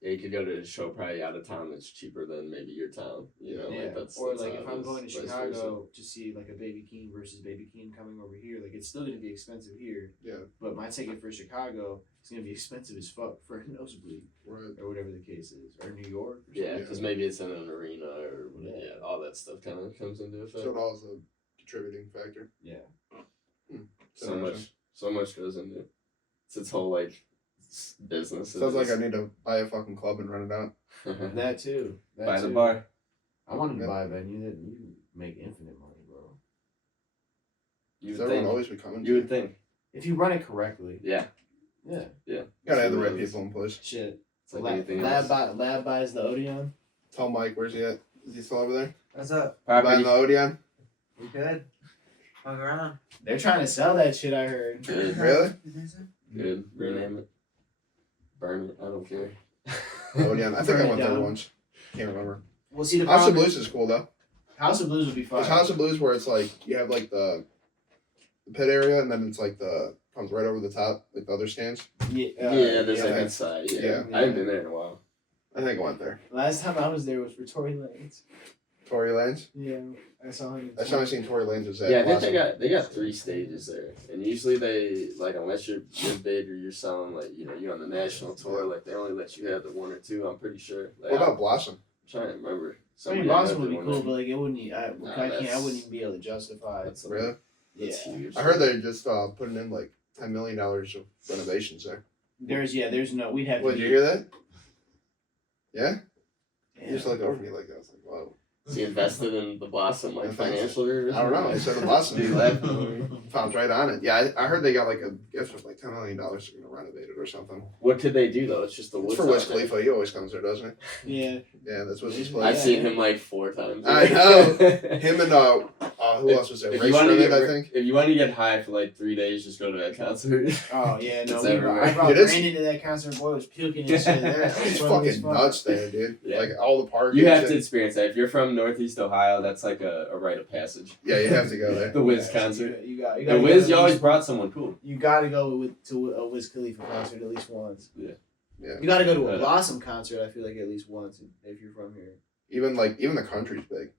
Yeah, you could go to a show probably out of town that's cheaper than maybe your town. You know, Yeah. like that's Or that's like how if it I'm is, going to vice Chicago to see like a Baby Keem versus Baby Keem coming over here, like it's still gonna be expensive here. Yeah. But my ticket for Chicago is gonna be expensive as fuck for a nosebleed Right. or whatever the case is, or New York. Or Yeah, something. because maybe it's in an arena or whatever. Yeah. Yeah, all that stuff kind of comes into effect. So it all is a contributing factor. Yeah. So much goes into it. It's its whole like business. Sounds like I need to buy a fucking club and run it out. That too. That By the too. bar. I wanted to Yeah. buy a venue that you make infinite money, bro. You Is would everyone think. always be coming? You would think. If you run it correctly. Yeah. Yeah. Gotta have the right Really is. people in place. Shit. It's like Lab, anything lab, else. lab buys the Odeon. Tell Mike, where's he at? Is he still over there? What's up? Buying Property. the Odeon? We good? Hung around. They're trying to sell that shit, I heard. Good. Really? You think so? Good. Rename it. Burn it. I don't care. Odeon. I think Burn I it went there down. once. Can't remember. Well, see, the House of problem Blues is cool though. House of Blues would be fun. There's House of Blues where it's like you have like the pit area and then it's like the comes right over the top, like the other stands. Yeah, Yeah, there's yeah. like inside. Yeah. Yeah. I haven't been there in a while. I think I went there. Last time I was there was for Tory Lanez. Tory Lanez. Yeah, I saw him. Last time I seen Tory Lanez was at Yeah, I think Blossom. they got 3 stages there, and usually they like unless you're big or you're selling like you're on the national tour, like they only let you have the 1 or 2. I'm pretty sure. Like, What about Blossom? I'm trying to remember. I mean, Somebody Boston had would be one cool, there. but like it wouldn't. I that's- wouldn't even be able to justify. That's a- Really? Yeah, That's huge. I heard they're just putting in like $10 million of renovations there. there's no. We'd have. What, to did you hear that? Yeah? Yeah. You just looked over at me like that. I was like, whoa. Is he invested in the Blossom like I think so. financially? I don't know. They said the Blossom. Dude, laughing. Found right on it. Yeah, I heard they got like a gift of like $10 million. They're going to renovate it or something. What could they do though? It's just the It's woods. for out Wiz there. Khalifa. He always comes there, doesn't Yeah, he? Yeah, that's what's his I've place. I've Yeah. seen him like 4 times. I know. Him and who else was there? If Ray you want to Shremmerd, get, I think. if you want to get high for like 3 days, just go to that concert. Oh yeah, no. It's I everywhere. brought It is- Brandon to that concert. Boy was puking and shit. That was It's fun as fucking fuck. nuts there, dude. Yeah. Like all the parks. You and have to shit. experience that. If you're from Northeast Ohio, that's like a rite of passage. Yeah, you have to go there. The Wiz Yeah, concert. You got. The Wiz, you always brought someone cool. You got to go to a Wiz Khalifa concert at least once. Yeah. Yeah. You got to go to a Yeah. Blossom concert. I feel like at least once if you're from here. Even the country's big.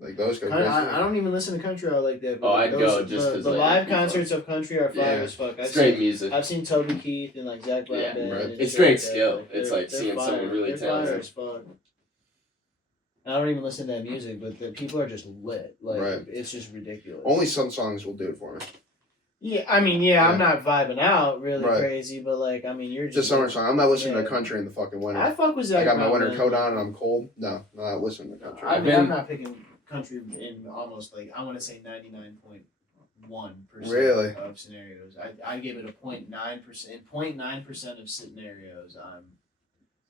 Like those go crazy. I don't even listen to country out like that. But Oh, I'd those, go just the, 'cause, the like, live it'd be fun. concerts of country are fire Yeah. as fuck. It's great music. I've seen Toby Keith and like Zach Brown Yeah, Band. right. and It's shit great like that. skill. It's They're- like they're seeing fire. someone really They're talented. Fire as fuck. I don't even listen to that music, but the people are just lit. Like Right. it's just ridiculous. Only some songs will do it for me. Yeah, I mean, yeah, I'm Yeah. not vibing out really Right. crazy, but like, I mean, you're Just summer song. I'm not listening Yeah. to country in the fucking winter. I fuck with I Zach got my Brown winter Band. coat on and I'm cold. No, not listening to country. I I've mean, I'm been- not picking country in almost like I want to say 99.1% Really? of scenarios. I give it a 0.9%. In 0.9% of scenarios, I'm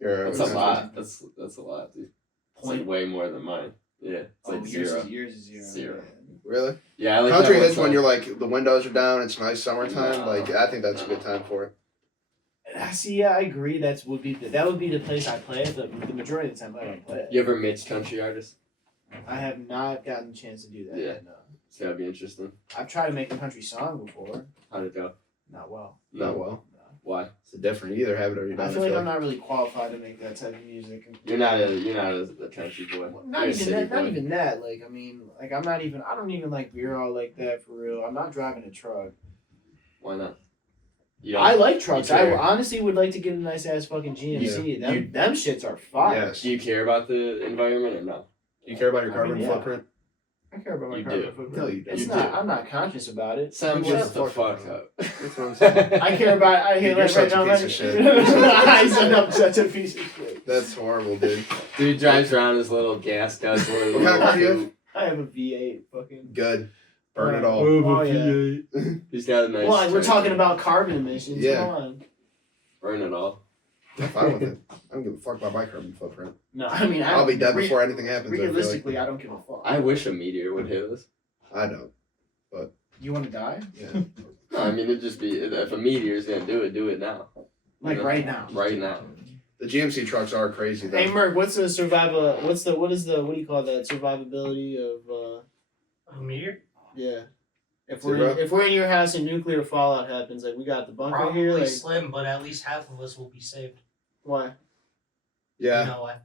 You're That's a lot. That's a lot, dude. It's like point. way more than mine. Yeah, it's like Yours zero. is zero. Zero. Yeah. Really? Yeah, I like Country that one is when song. you're like the windows are down. It's nice summertime. Nah. Like I think that's a good time for it. See, yeah, I agree. That would be the place I play it, but the majority of the time I don't play it. You ever mix country artists? I have not gotten the chance to do that. Yeah. Yet, no. So that'd be interesting. I've tried to make a country song before. How'd it go? Not well. Not well. Why? It's different. You either have it or you don't. I feel like I'm not really qualified to make that type of music. You're not a country boy. Well, You're not a even city that. Not boy. even that. Like I mean, like I don't even like beer all like that for real. I'm not driving a truck. Why not? You don't, I like trucks. you I care. honestly would like to get a nice ass fucking GMC. Them shits are fire. Yes. Do you care about the environment or no? You care about your I carbon mean, yeah. footprint? I care about my You carbon do. footprint. No, you don't. It's You not. do. I'm not conscious about it. Sam, Shut just the the fuck fuck up. up. That's what I'm saying. I care about. I hear Dude, you're like right such a now. piece Like, of shit. I said I'm such a piece of shit. That's horrible, dude. Dude drives around his little gas guzzler. What kind of car do you have? I have a V8. Fucking. Good. Burn it all. Oh yeah. He's got a nice. Well, we're tank. talking about carbon emissions. Yeah. Come on. Burn it all. I'm fine with it. I don't give a fuck about my carbon footprint. No, I mean I'll be dead before anything happens. I feel like. Realistically, I don't give a fuck. I wish a meteor would hit us. I don't. You want to die? Yeah. No, I mean it'd just be if a meteor's gonna do it now. Like You know? right now. Right now. The GMC trucks are crazy though. Hey Merc, what's the survival? What do you call that? Survivability of A meteor? yeah. If Zero? we're in your house and nuclear fallout happens, like we got the bunker Probably here, like slim, but at least half of us will be saved. why? You Yeah. know why?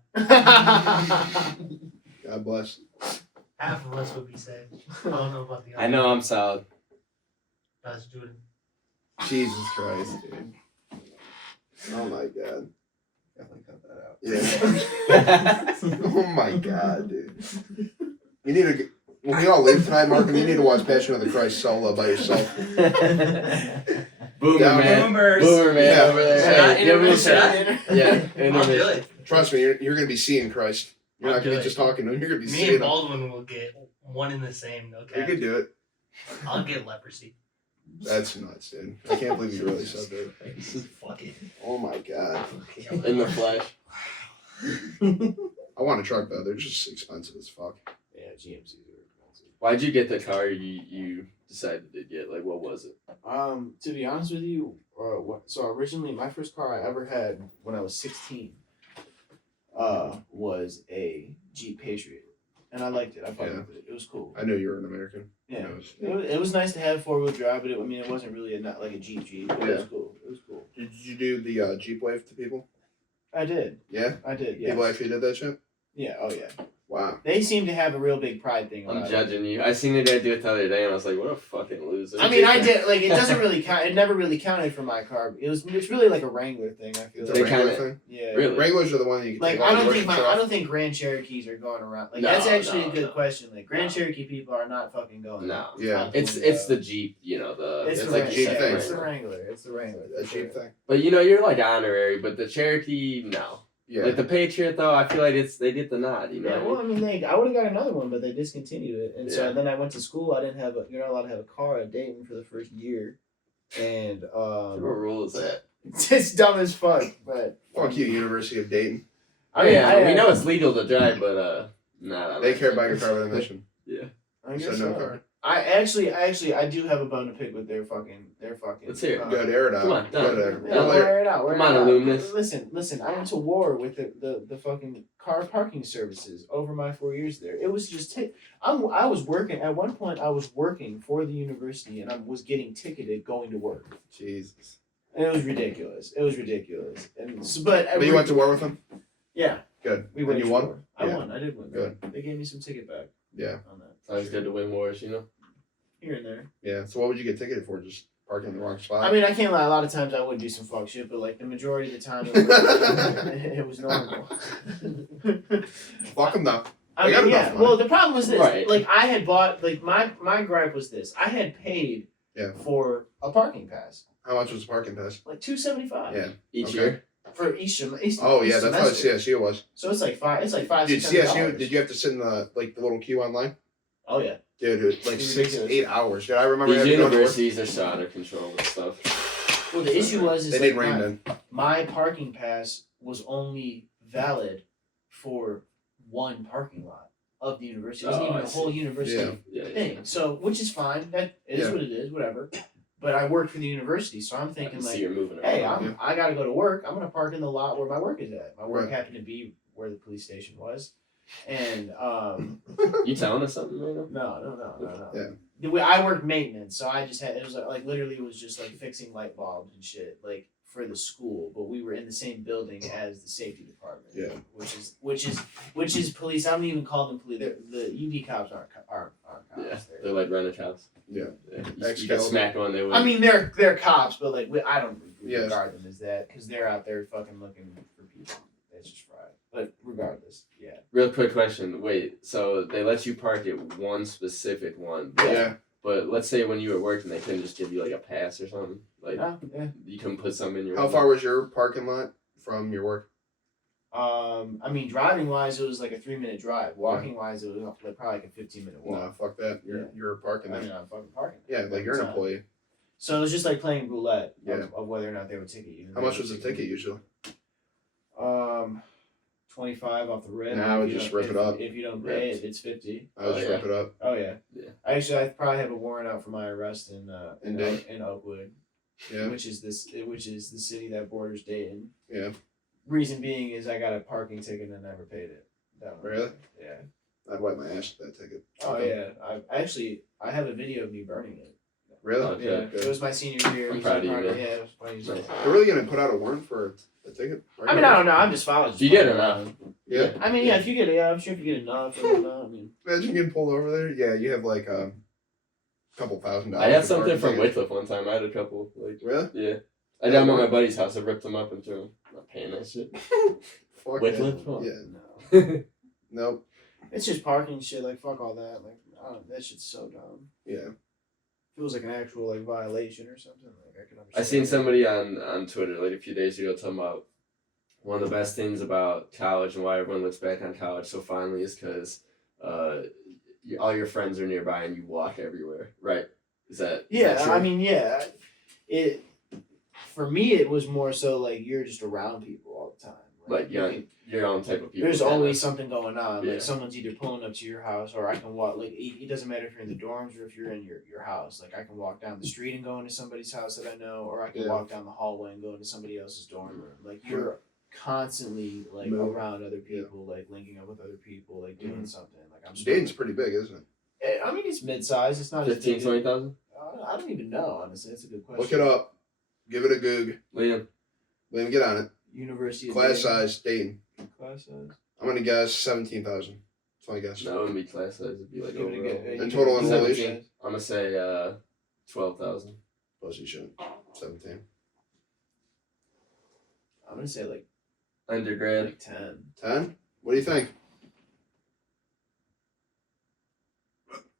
God bless. Half of us will be saved. I don't know about the other. I know I'm solid. That's Jordan. Jesus Christ, dude. Oh my God. Definitely cut that out. Yeah. Oh my God, dude. You need to. When we all leave tonight, Markham, you need to watch Passion of the Christ solo by yourself. Boomer Down man. Boomers. Boomer man Yeah. over there. Should I Hey, give me a intermission? shot. Yeah, I'll do intermission. it. Trust me, you're gonna be seeing Christ. You're not I'll gonna do be it. just talking to him. You're gonna be Me seeing and him. Baldwin will get one in the same, You okay? could do it. I'll get leprosy. That's nuts, dude. I can't believe you really said that. Fuck it. Oh my God. In the flesh. I want a truck though. They're just expensive as fuck. Yeah, GMCs are expensive. Why'd you get the car you decided to get? Like, what was it? To be honest with you, so originally my first car I ever had when I was 16, was a Jeep Patriot, and I liked it. I fucked Yeah. with it. It was cool. I knew you were an American. Yeah, You know, it was nice to have 4-wheel drive, but it wasn't really not like a Jeep. But it was Yeah. cool. It was cool. Did you do the Jeep wave to people? I did. Yeah? I did. Yeah. People actually did that shit? Yeah. Oh yeah. Wow. They seem to have a real big pride thing. I'm about it. judging you. I seen a guy do it the other day, and I was like, "What a fucking loser." I mean, I did like it doesn't really count. It never really counted for my car. It's really like a Wrangler thing. I feel It's a They like. Wrangler kinda- thing? Yeah. Really? Wranglers are the one that you can Like take all I the don't think worship I off. don't think Grand Cherokees are going around. Like No, that's actually no, a good no. question. Like Grand No. Cherokee people are not fucking going. No. Yeah. It's the Jeep, you know It's the like Wrangler. Jeep Yeah, thing. It's the Wrangler. It's the Wrangler. A Jeep thing. But you know, you're like honorary, but the Cherokee, no. Yeah. Like the Patriot, though, I feel like they get the nod. You know. Yeah, well, I mean, I would have got another one, but they discontinued it, and Yeah. so then I went to school. I didn't have you're not allowed to have a car at Dayton for the first year, and What rule is that? it's dumb as fuck. But Fuck you, University of Dayton. I mean, yeah, we know it's legal to drive, but nah. They care about your carbon emission. I So guess no so. car. I actually I do have a bone to pick with their fucking. Let's hear it. Good, air it out. Come on, done. Good, Yeah, Done. we'll air it out. we're Come on, it out. Illuminous. Listen. I went to war with the fucking car parking services over my 4 years there. It was just I was working at one point. I was working for the university and I was getting ticketed going to work. Jesus. And it was ridiculous. And but But you went to war with them? yeah. Good. We And went you to won? war. I Yeah. won. I did win. Good. They gave me some ticket back Yeah. on that. Always good to win wars, you know. Here and there. Yeah. So what would you get ticketed for? Just parking in the wrong spot? I mean, I can't lie. A lot of times I would do some fuck shit, but like the majority of the time, it was normal. Fuck them though. I They got mean, enough yeah. money. Well, the problem was this. Right. Like I had bought. Like my gripe was this. I had paid. Yeah. For a parking pass, How much was the parking pass? like $275. Yeah. Each Okay. year. For each Oh yeah, that's how semester. CSU was. So it's like five. It's like $500. Dude, CSU, $600. did you have to sit in the little queue online? Oh yeah. Dude, it was like It's 6, ridiculous. 8 hours. Dude, I remember These having to go to work. universities are so out of control with stuff. Well, the issue was They like need rain then. my parking pass was only valid for one parking lot of the university. It wasn't Oh, even I the whole see. university. Yeah. thing. So, which is fine. That is Yeah. what it is. Whatever. But I work for the university, so I'm I thinking can like, see you're moving hey, around. I gotta go to work. I'm gonna park in the lot where my work is at. My work Right. happened to be where the police station was, and You telling us something right now? no. Yeah. I work maintenance, so I just had it was like literally it was just like fixing light bulbs and shit like for the school, but we were in the same building as the safety department. Yeah. Which is police. I don't even call them police. The UB cops aren't cops. Yeah, They're- they're like rented cops. Yeah. You Excalibur. got smacked one. They would. I mean, they're cops, but like I don't Yes. regard them as that because they're out there fucking looking for people. That's just fried. But regardless, yeah. Real quick question. Wait, so they let you park at one specific one, Yeah. but let's say when you were working, they couldn't just give you like a pass or something. Like No, yeah. you couldn't put something in your. How far was your parking lot from your work? I mean, driving wise, it was like a 3-minute drive. Walking wise, it was like probably like a 15-minute walk. No, fuck that. Yeah. You're parking I there. mean, I'm fucking parking. Yeah, like you're an Time. employee. So it was just like playing roulette Yeah. of whether or not they would ticket you. How much was the ticket usually? 25 off the rip. Nah, I would If you just don't- rip it up. If you don't pay it, it's 50. I would just yeah. rip it up. Oh yeah. Yeah. I probably have a warrant out for my arrest in Dayton? in Oakwood, Yeah. which is the city that borders Dayton. Yeah. Reason being is I got a parking ticket and never paid it. That one. Really? Yeah. I'd wipe my ass with that ticket. Oh yeah. I have a video of me burning it. Really? Okay. Yeah. Good. It was my senior year. It I'm was proud like of you, part man. Yeah. It was funny. Nice. They're really gonna put out a warrant for a ticket? I mean, I don't know. I'm just following. You get enough. Yeah. I mean, yeah. If you get, yeah, I'm sure if you get enough. I don't know. I mean, Imagine getting pulled over there. Yeah, you have like a couple $1,000. I had to something park from ticket. Wycliffe one time. I had a couple. Like, Really? yeah. I got them at my buddy's house. I ripped them up and threw them. I'm not paying that shit. Fuck Wycliffe? that. Oh. Yeah. no. Nope. It's just parking shit. Like fuck all that. Like that shit's so dumb. Yeah. Feels like an actual like violation or something. Like I can understand. I seen somebody on Twitter like a few days ago talking about one of the best things about college and why everyone looks back on college so fondly is because all your friends are nearby and you walk everywhere, right? Is that true? I mean, yeah. It for me, it was more so like you're just around people all the time. like you young, can- your own type of people. There's kinda. always something going on. Yeah. Like someone's either pulling up to your house, or I can walk. Like it doesn't matter if you're in the dorms or if you're in your house. Like I can walk down the street and go into somebody's house that I know, or I can Yeah. walk down the hallway and go into somebody else's dorm room. Like you're constantly like Move. around other people, like linking up with other people, like doing something. Like I'm. Dayton's pretty big, isn't it? I mean, it's mid-size. It's not as 15, big. 20,000? I don't even know. Honestly, that's a good question. Look it up. Give it a goog. Liam, Let me get on it. University of Class Dayton. size, Dayton. Class size. I'm gonna guess 17,000. That's my guess. that wouldn't be class size. It'd be like Give it a overall. good- And total give it a enrollees? good- I'm gonna say 12,000. Plus you shouldn't. 17. I'm gonna say like Undergrad. 10. 10? What do you think?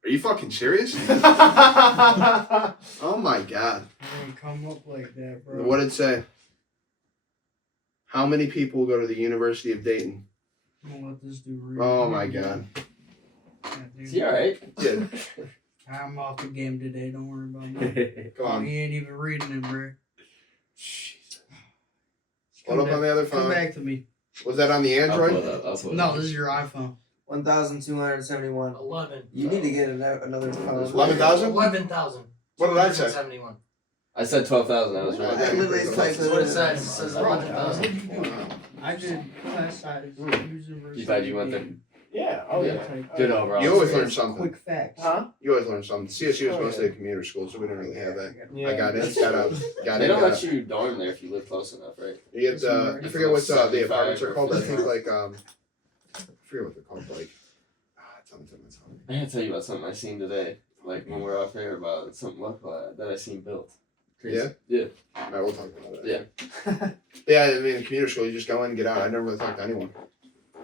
Are you fucking serious? Oh my god. I didn't come up like that, bro. What did it say? How many people go to the University of Dayton? I'm gonna let this dude read. Oh my god. Yeah, dude. Is he alright? Yeah. I'm off the game today. Don't worry about me. Come on. He ain't even reading it, bro. Hold up on the other Come phone. back to me. Was that on the I'll pull it Android? up. I'll pull it No, up. this is your iPhone. 1,271. 11. You need to get another phone. 11,000? 11,000. What did I say? 71. I said 12,000. I was Yeah. right. That literally is That's what it says. It says Bro, 11,000. I did class size. You thought you went there? Yeah. Oh yeah. Good overall. You always learn something. Quick facts. Huh? You always learn something. CSU is Oh, mostly yeah. a commuter school, so we don't really have that. Yeah. I got it. Got out. Got They it. don't Got let it. you dorm there if you live close enough, right? You get I forget what the 75 apartments are or called. I 55. think like I forget what they're called. Like tell me. I gotta tell you about something I seen today. Like when we were off air about something local that I seen built. Crazy. Yeah? Yeah. All right, we'll talk about that. Yeah. Yeah, I mean, in commuter school, you just go in and get out. I never really talked to anyone.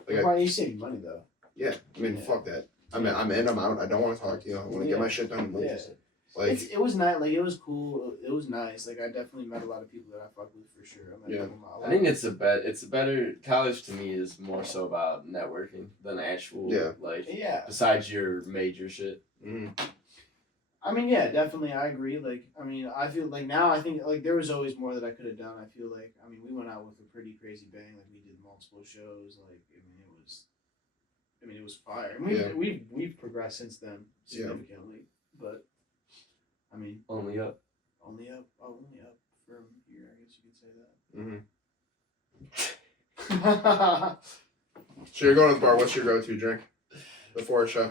Like, Why you saving money though? yeah, I mean, Yeah. fuck that. I'm in, I'm out. I don't want to talk to you. I want to get my shit done and leave. Yeah. Like, It was nice. Like it was cool. It was nice. Like I definitely met a lot of people that I fuck with for sure. I met Yeah. them a lot. I think it's a better college to me is more so about networking than actual Yeah. like Yeah. besides your major shit. mm, I mean, yeah, definitely. I agree. Like, I mean, I feel like now I think like there was always more that I could have done. I feel like, I mean, we went out with a pretty crazy bang. Like we did multiple shows. Like, I mean, I mean, it was fire. And Yeah. we've progressed since then Yeah. significantly, but I mean, Only up. only up from here. I guess you could say that. Mm-hmm. So you're going to the bar. What's your go-to drink before a show?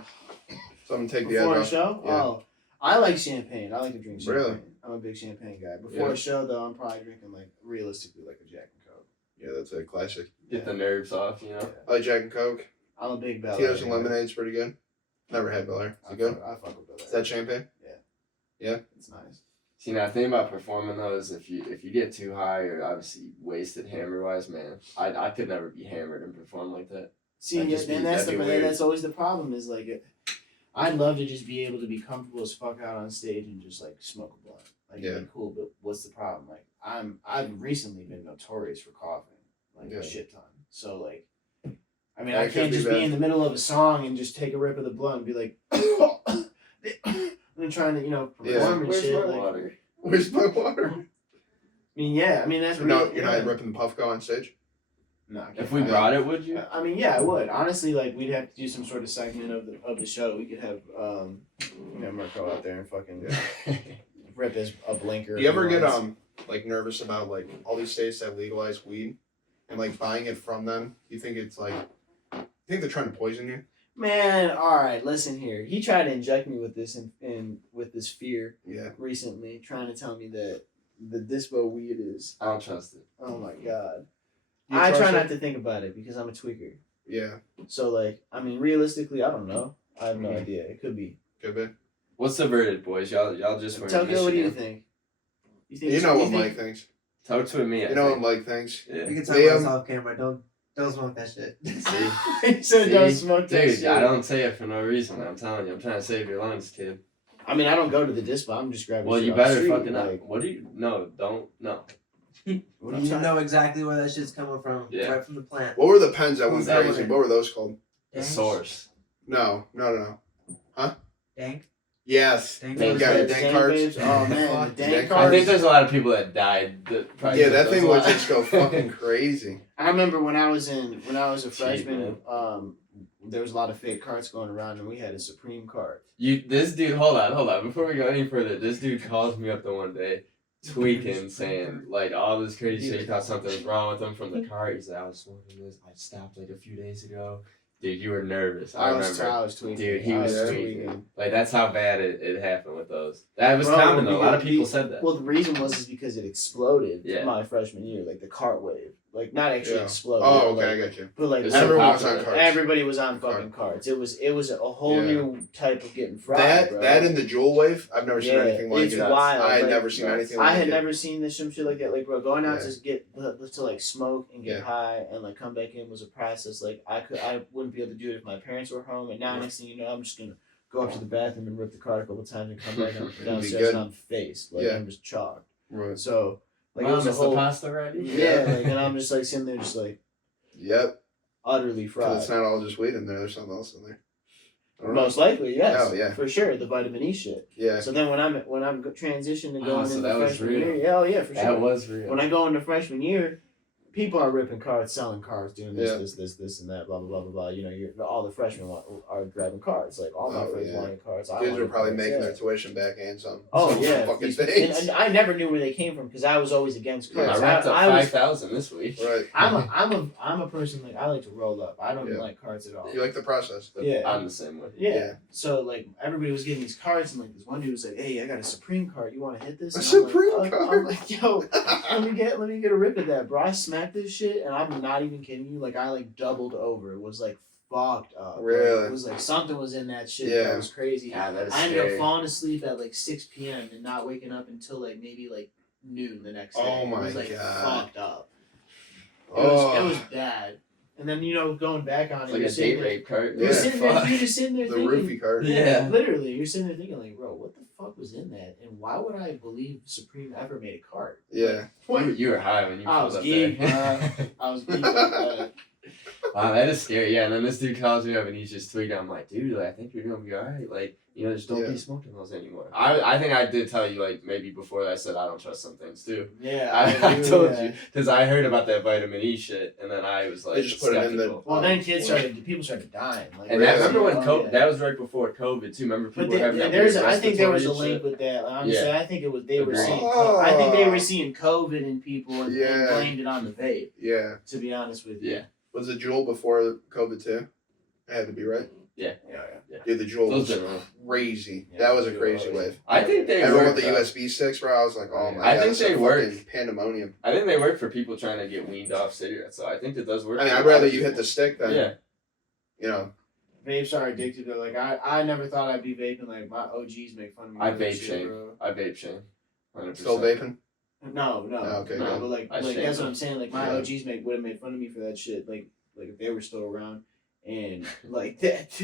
Something to take the edge Before a off. show, Yeah. oh, I like champagne. I like to drink champagne. Really? I'm a big champagne guy. Before Yeah. a show, though, I'm probably drinking like realistically like a Jack and Coke. Yeah, that's a classic. Get the nerves off, you know. I like Jack and Coke. I'm a big Bel Air. Tito's and guy. lemonade's pretty good. Never had Bel Air. Is I it good? fuck with Bel Air. Is that champagne? It's nice. See, now the thing about performing though is if you get too high or obviously wasted hammer wise, man, I could never be hammered and perform like that. See, That'd just and be- that's that'd be weird. that's always the problem. Is like, I'd love to just be able to be comfortable as fuck out on stage and just like smoke a blunt. Like, Yeah. it'd be cool, but what's the problem? Like, I've recently been notorious for coughing, like Yeah. a shit ton. So like, I mean, That I could can't be just bad. be in the middle of a song and just take a rip of the blunt and be like, I'm trying to perform Yeah. and Where's shit. my Like, water? Where's my water? I mean, yeah, I mean that's No, really- you're yeah. not ripping the puff go on stage? No, I can't. If we brought it, would you? I mean, yeah, I would. Honestly, like we'd have to do some sort of segment of the show. We could have Mirko out there and fucking rip as a blinker. Do you ever if he get wants. like nervous about like all these states that legalize weed and like buying it from them? You think it's like you think they're trying to poison you? Man, all right, listen here. He tried to inject me with this and with this fear Yeah. recently, trying to tell me that the dispo weed is. I don't trust it. Oh my god. You I try trust not it? to think about it because I'm a tweaker. Yeah. So like, I mean, realistically, I don't know. I have no Mhm. idea. It could be. Could be. What's the verdict, boys? Y'all just were in Tokyo, what do you Michigan. think? You know what think- Mike thinks. Talk to me. I You know what think. Mike thinks. Yeah. We can talk They, about this off camera. Don't smoke that shit. See? He said don't See? smoke that Dude, shit. I don't say it for no reason. I'm telling you, I'm trying to save your lungs, kid. I mean, I don't go to the dispo. I'm just grabbing. Well, shit you off the better street, fucking like, not. What do you? No, don't. No. What are You you trying? know exactly where that shit's coming from. Yeah. Right from the plant. What were the pens that went Who's that crazy? one? What were those called? The Dank? source. No. Dank? Yes. Dank? Dank got cards. the dank cards. Babes? Oh man, Fuck. the dank Dank cards. I think there's a lot of people that died. That probably Yeah, took that those thing would lines. just go fucking crazy. I remember when I was a man. freshman. There was a lot of fake cards going around, and we had a Supreme card. This dude, hold on. Before we go any further, this dude calls me up the one day, tweaking, saying like all this crazy shit. He thought something was wrong with him from the cart. He's like, I was smoking this. I stopped like a few days ago. Dude, you were nervous. I was remember. tweaking. Dude, he I was tweaking. Like that's how bad it happened with those. That was Bro, common though. A lot of because- people said that. Well, the reason was because it exploded Yeah. my freshman year, like the cart wave, like not actually Yeah. exploded. Oh, but, okay, I like, got you. but like It's Everyone was popular. on cards. everybody was on fucking cards. It was a whole Yeah. new type of getting fried, bro. That and the jewel wave, I've never seen Yeah, anything like it's it. wild, I had like, never seen nuts. anything like I had it. never seen this some shit like that. Like, bro, going out Yeah. to get to like smoke and get Yeah. high and like come back in was a process. Like, I wouldn't be able to do it if my parents were home. And now Right. next thing you know, I'm just gonna go up to the bathroom and rip the card a couple times and come back It'd be downstairs good. and I'm faced. Like, Yeah. I'm just chalked. Right. So like it Mom, was a is the whole pasta ready? yeah. Like, and I'm just like sitting there, just like Yep. utterly Because fried. it's not all just weed in there. There's something else in there. I don't know. Most likely, yes, Oh, yeah. for sure, the vitamin E shit. Yeah. So then when I'm transitioning and Oh, going so into that was freshman real. year, yeah, oh yeah, for sure. That was real. When I go into freshman year, people are ripping cards, selling cards, doing this, Yeah. this, and that, blah blah blah blah blah. You know, all the freshmen are grabbing cards. Like all my Oh, friends yeah. wanted cards. I Kids wanted were probably cards, making yeah. their tuition back and some. Oh some yeah, fucking these- things. and I never knew where they came from because I was always against Yeah, cards. I wrapped up I was 5,000 this week. Right. I'm a person like I like to roll up. I don't Yeah. like cards at all. You like the process. Yeah. I'm the same way. Yeah. Yeah. So like everybody was getting these cards, and like this one dude was like, "Hey, I got a Supreme card. You want to hit this?" A And I'm like, Supreme card? I'm like, "Yo, let me get a rip of that, bro." I smacked this shit, and I'm not even kidding you. Like I like doubled over. It was like fucked up. Like, Really? it was like something was in that shit. Yeah. That was crazy. Yeah, that is I ended up scary. falling asleep at like 6 p.m. and not waking up until like maybe like noon the next day. Oh It my was like God. fucked up. It Oh. was bad. And then going back on It's it, like you're a sitting date there- rape card. You're Yeah, sitting there. fuck. You're just sitting there The thinking. roofie card. Yeah. Literally, you're sitting there thinking like, bro, what the fuck was in that, and why would I believe Supreme ever made a card? Yeah. You were high when you I pulled was up geeked, there. I was geeked like that. Wow, that is scary. Yeah, and then this dude calls me up and he's just tweeting. I'm like, dude, like, I think you're gonna be alright. Like, you know, just don't Yeah. be smoking those anymore. I think I did tell you, like, maybe before that I said I don't trust some things too. Yeah, I agree with told that. you because I heard about that vitamin E shit, and then I was like, They just put it in the- skeptical. Well, then people started dying. Like, And I remember when oh, COVID, yeah. that was right before COVID too. Remember people But having that there's, weird I think there was a respiratory link shit? with that. Like, honestly, I think it was they were Agreed. seeing. I think they were seeing COVID in people and Yeah. blamed it on the vape. Yeah. To be honest with you. Yeah. Was the Juul before COVID too? It had to be, right? Yeah. Dude, the Juul Those was been wrong. crazy. Yeah, that was a Juul, crazy yeah. wave. I think they Everyone work. with the though. USB sticks, bro. I was like, oh my I god. think this they is work. fucking pandemonium. I think they work for people trying to get weaned off cigarettes. So I think it does work. I mean, for a I'd lot rather of you hit people. the stick than, Yeah. you know. Vapes are addictive. They're like I never thought I'd be vaping. Like my OGs make fun of me. I for that vape shit, shame. bro. I vape shame. 100%. Still vaping? No, Oh, okay, no. good. But like I that's shame what them. I'm saying. Like my Yeah. OGs would have made fun of me for that shit. Like if they were still around, and like that.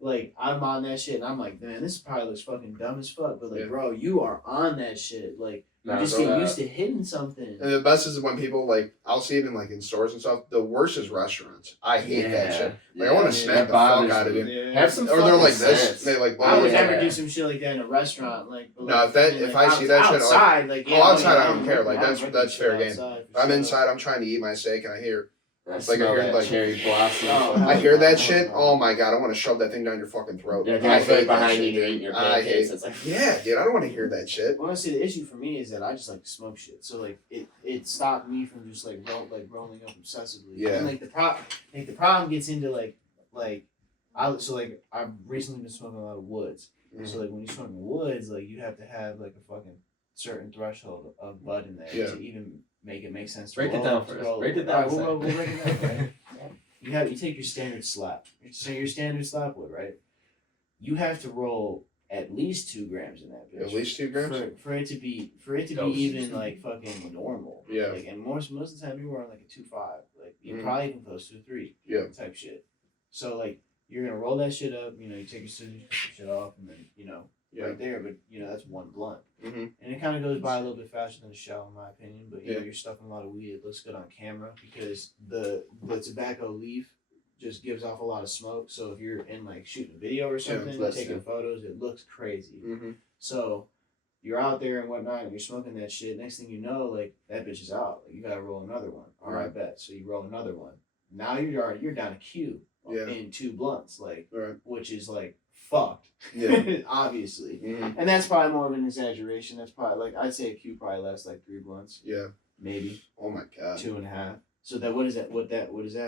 Like I'm on that shit, and I'm like, man, this probably looks fucking dumb as fuck. But like, Yeah. bro, you are on that shit. Like Nah, you just so get that- used to hitting something. And the best is when people, like, I'll see it in, like, in stores and stuff. The worst is restaurants. I hate that shit. Like, I want to yeah, smack that the fuck bothers out of me. you. Yeah. Have some Or they're fucking like this. sense. They, like, I would Yeah. never do some shit like that in a restaurant. Like, but, No, like, if that- I mean, if like, I see that shit, like- outside, like, Oh, outside, I I'm don't care. Like, I'm that's ripping fair shit game. outside for I'm sure. inside, I'm trying to eat my steak, and I hear I It's like I smell hear, that like- cherry blossom. Oh, I hell hear no, that hell shit. no. Oh my god, I want to shove that thing down your fucking throat. Yeah, I it's right hate that behind shit, you. You're dude. eating your I pancakes. hate. It's like, Yeah, dude, I don't want to hear that shit. Honestly, the issue for me is that I just like to smoke shit. So like it stopped me from just like rolling up obsessively. Yeah. And like the problem gets into like I've recently been smoking a lot of woods. Mhm. So like when you're smoking woods, like you have to have like a fucking certain threshold of bud in there Yeah. to even make it make sense. To Break it roll- down to first. roll. Break it down Alright, we'll second. break it down. Right? You take your standard slap. So your standard slap wood, right? You have to roll at least 2 grams in that bitch. At least 2 grams. For it to be Dose. even like fucking normal. Yeah. Like and most of the time you were on like a 2.5. Like you Mhm. probably even close to a 3. Yeah. Type shit. So like you're gonna roll that shit up, you know, you take your scissors, cut your shit off, and then, you know, Yeah. right there, but you know, that's one blunt. Mhm. And it kinda goes by a little bit faster than a shell in my opinion, but you know, Yeah. you're stuffing a lot of weed, it looks good on camera because the tobacco leaf just gives off a lot of smoke. So if you're in like shooting a video or something, that's taking true. photos, it looks crazy. Mhm. So you're out there and whatnot, and you're smoking that shit. Next thing you know, like that bitch is out. Like, you gotta roll another one. All right, bet. So you roll another one. Now you're down a Q Yeah. in 2 blunts, like Right. which is like fucked. Yeah. Obviously, Mhm. and that's probably more of an exaggeration. That's probably like I'd say a Q probably lasts like 3 blunts, Yeah. maybe Oh my god. 2.5. So that what does that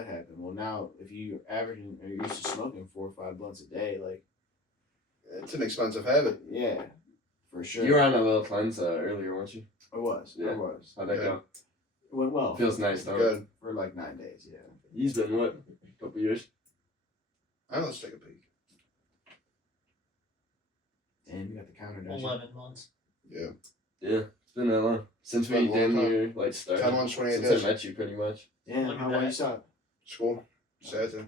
happen? Well, now if you averaging or you're used to smoking 4 or 5 blunts a day, like It's an expensive habit. yeah, for sure. you were on a little cleanse earlier, weren't you? I was. Yeah. I was. How'd that Yeah. go? It went well Feels nice, though. Good. for like 9 days. Yeah. He's been what? A couple years. Let's take a peek. Damn, you got the counter, don't you? 11 months. Yeah. Yeah, it's been that long since Been we a long did time. your like start. 10 months, 28 Since days. I met you, pretty much. Damn, Look at how long that. you stop? School. Sad to.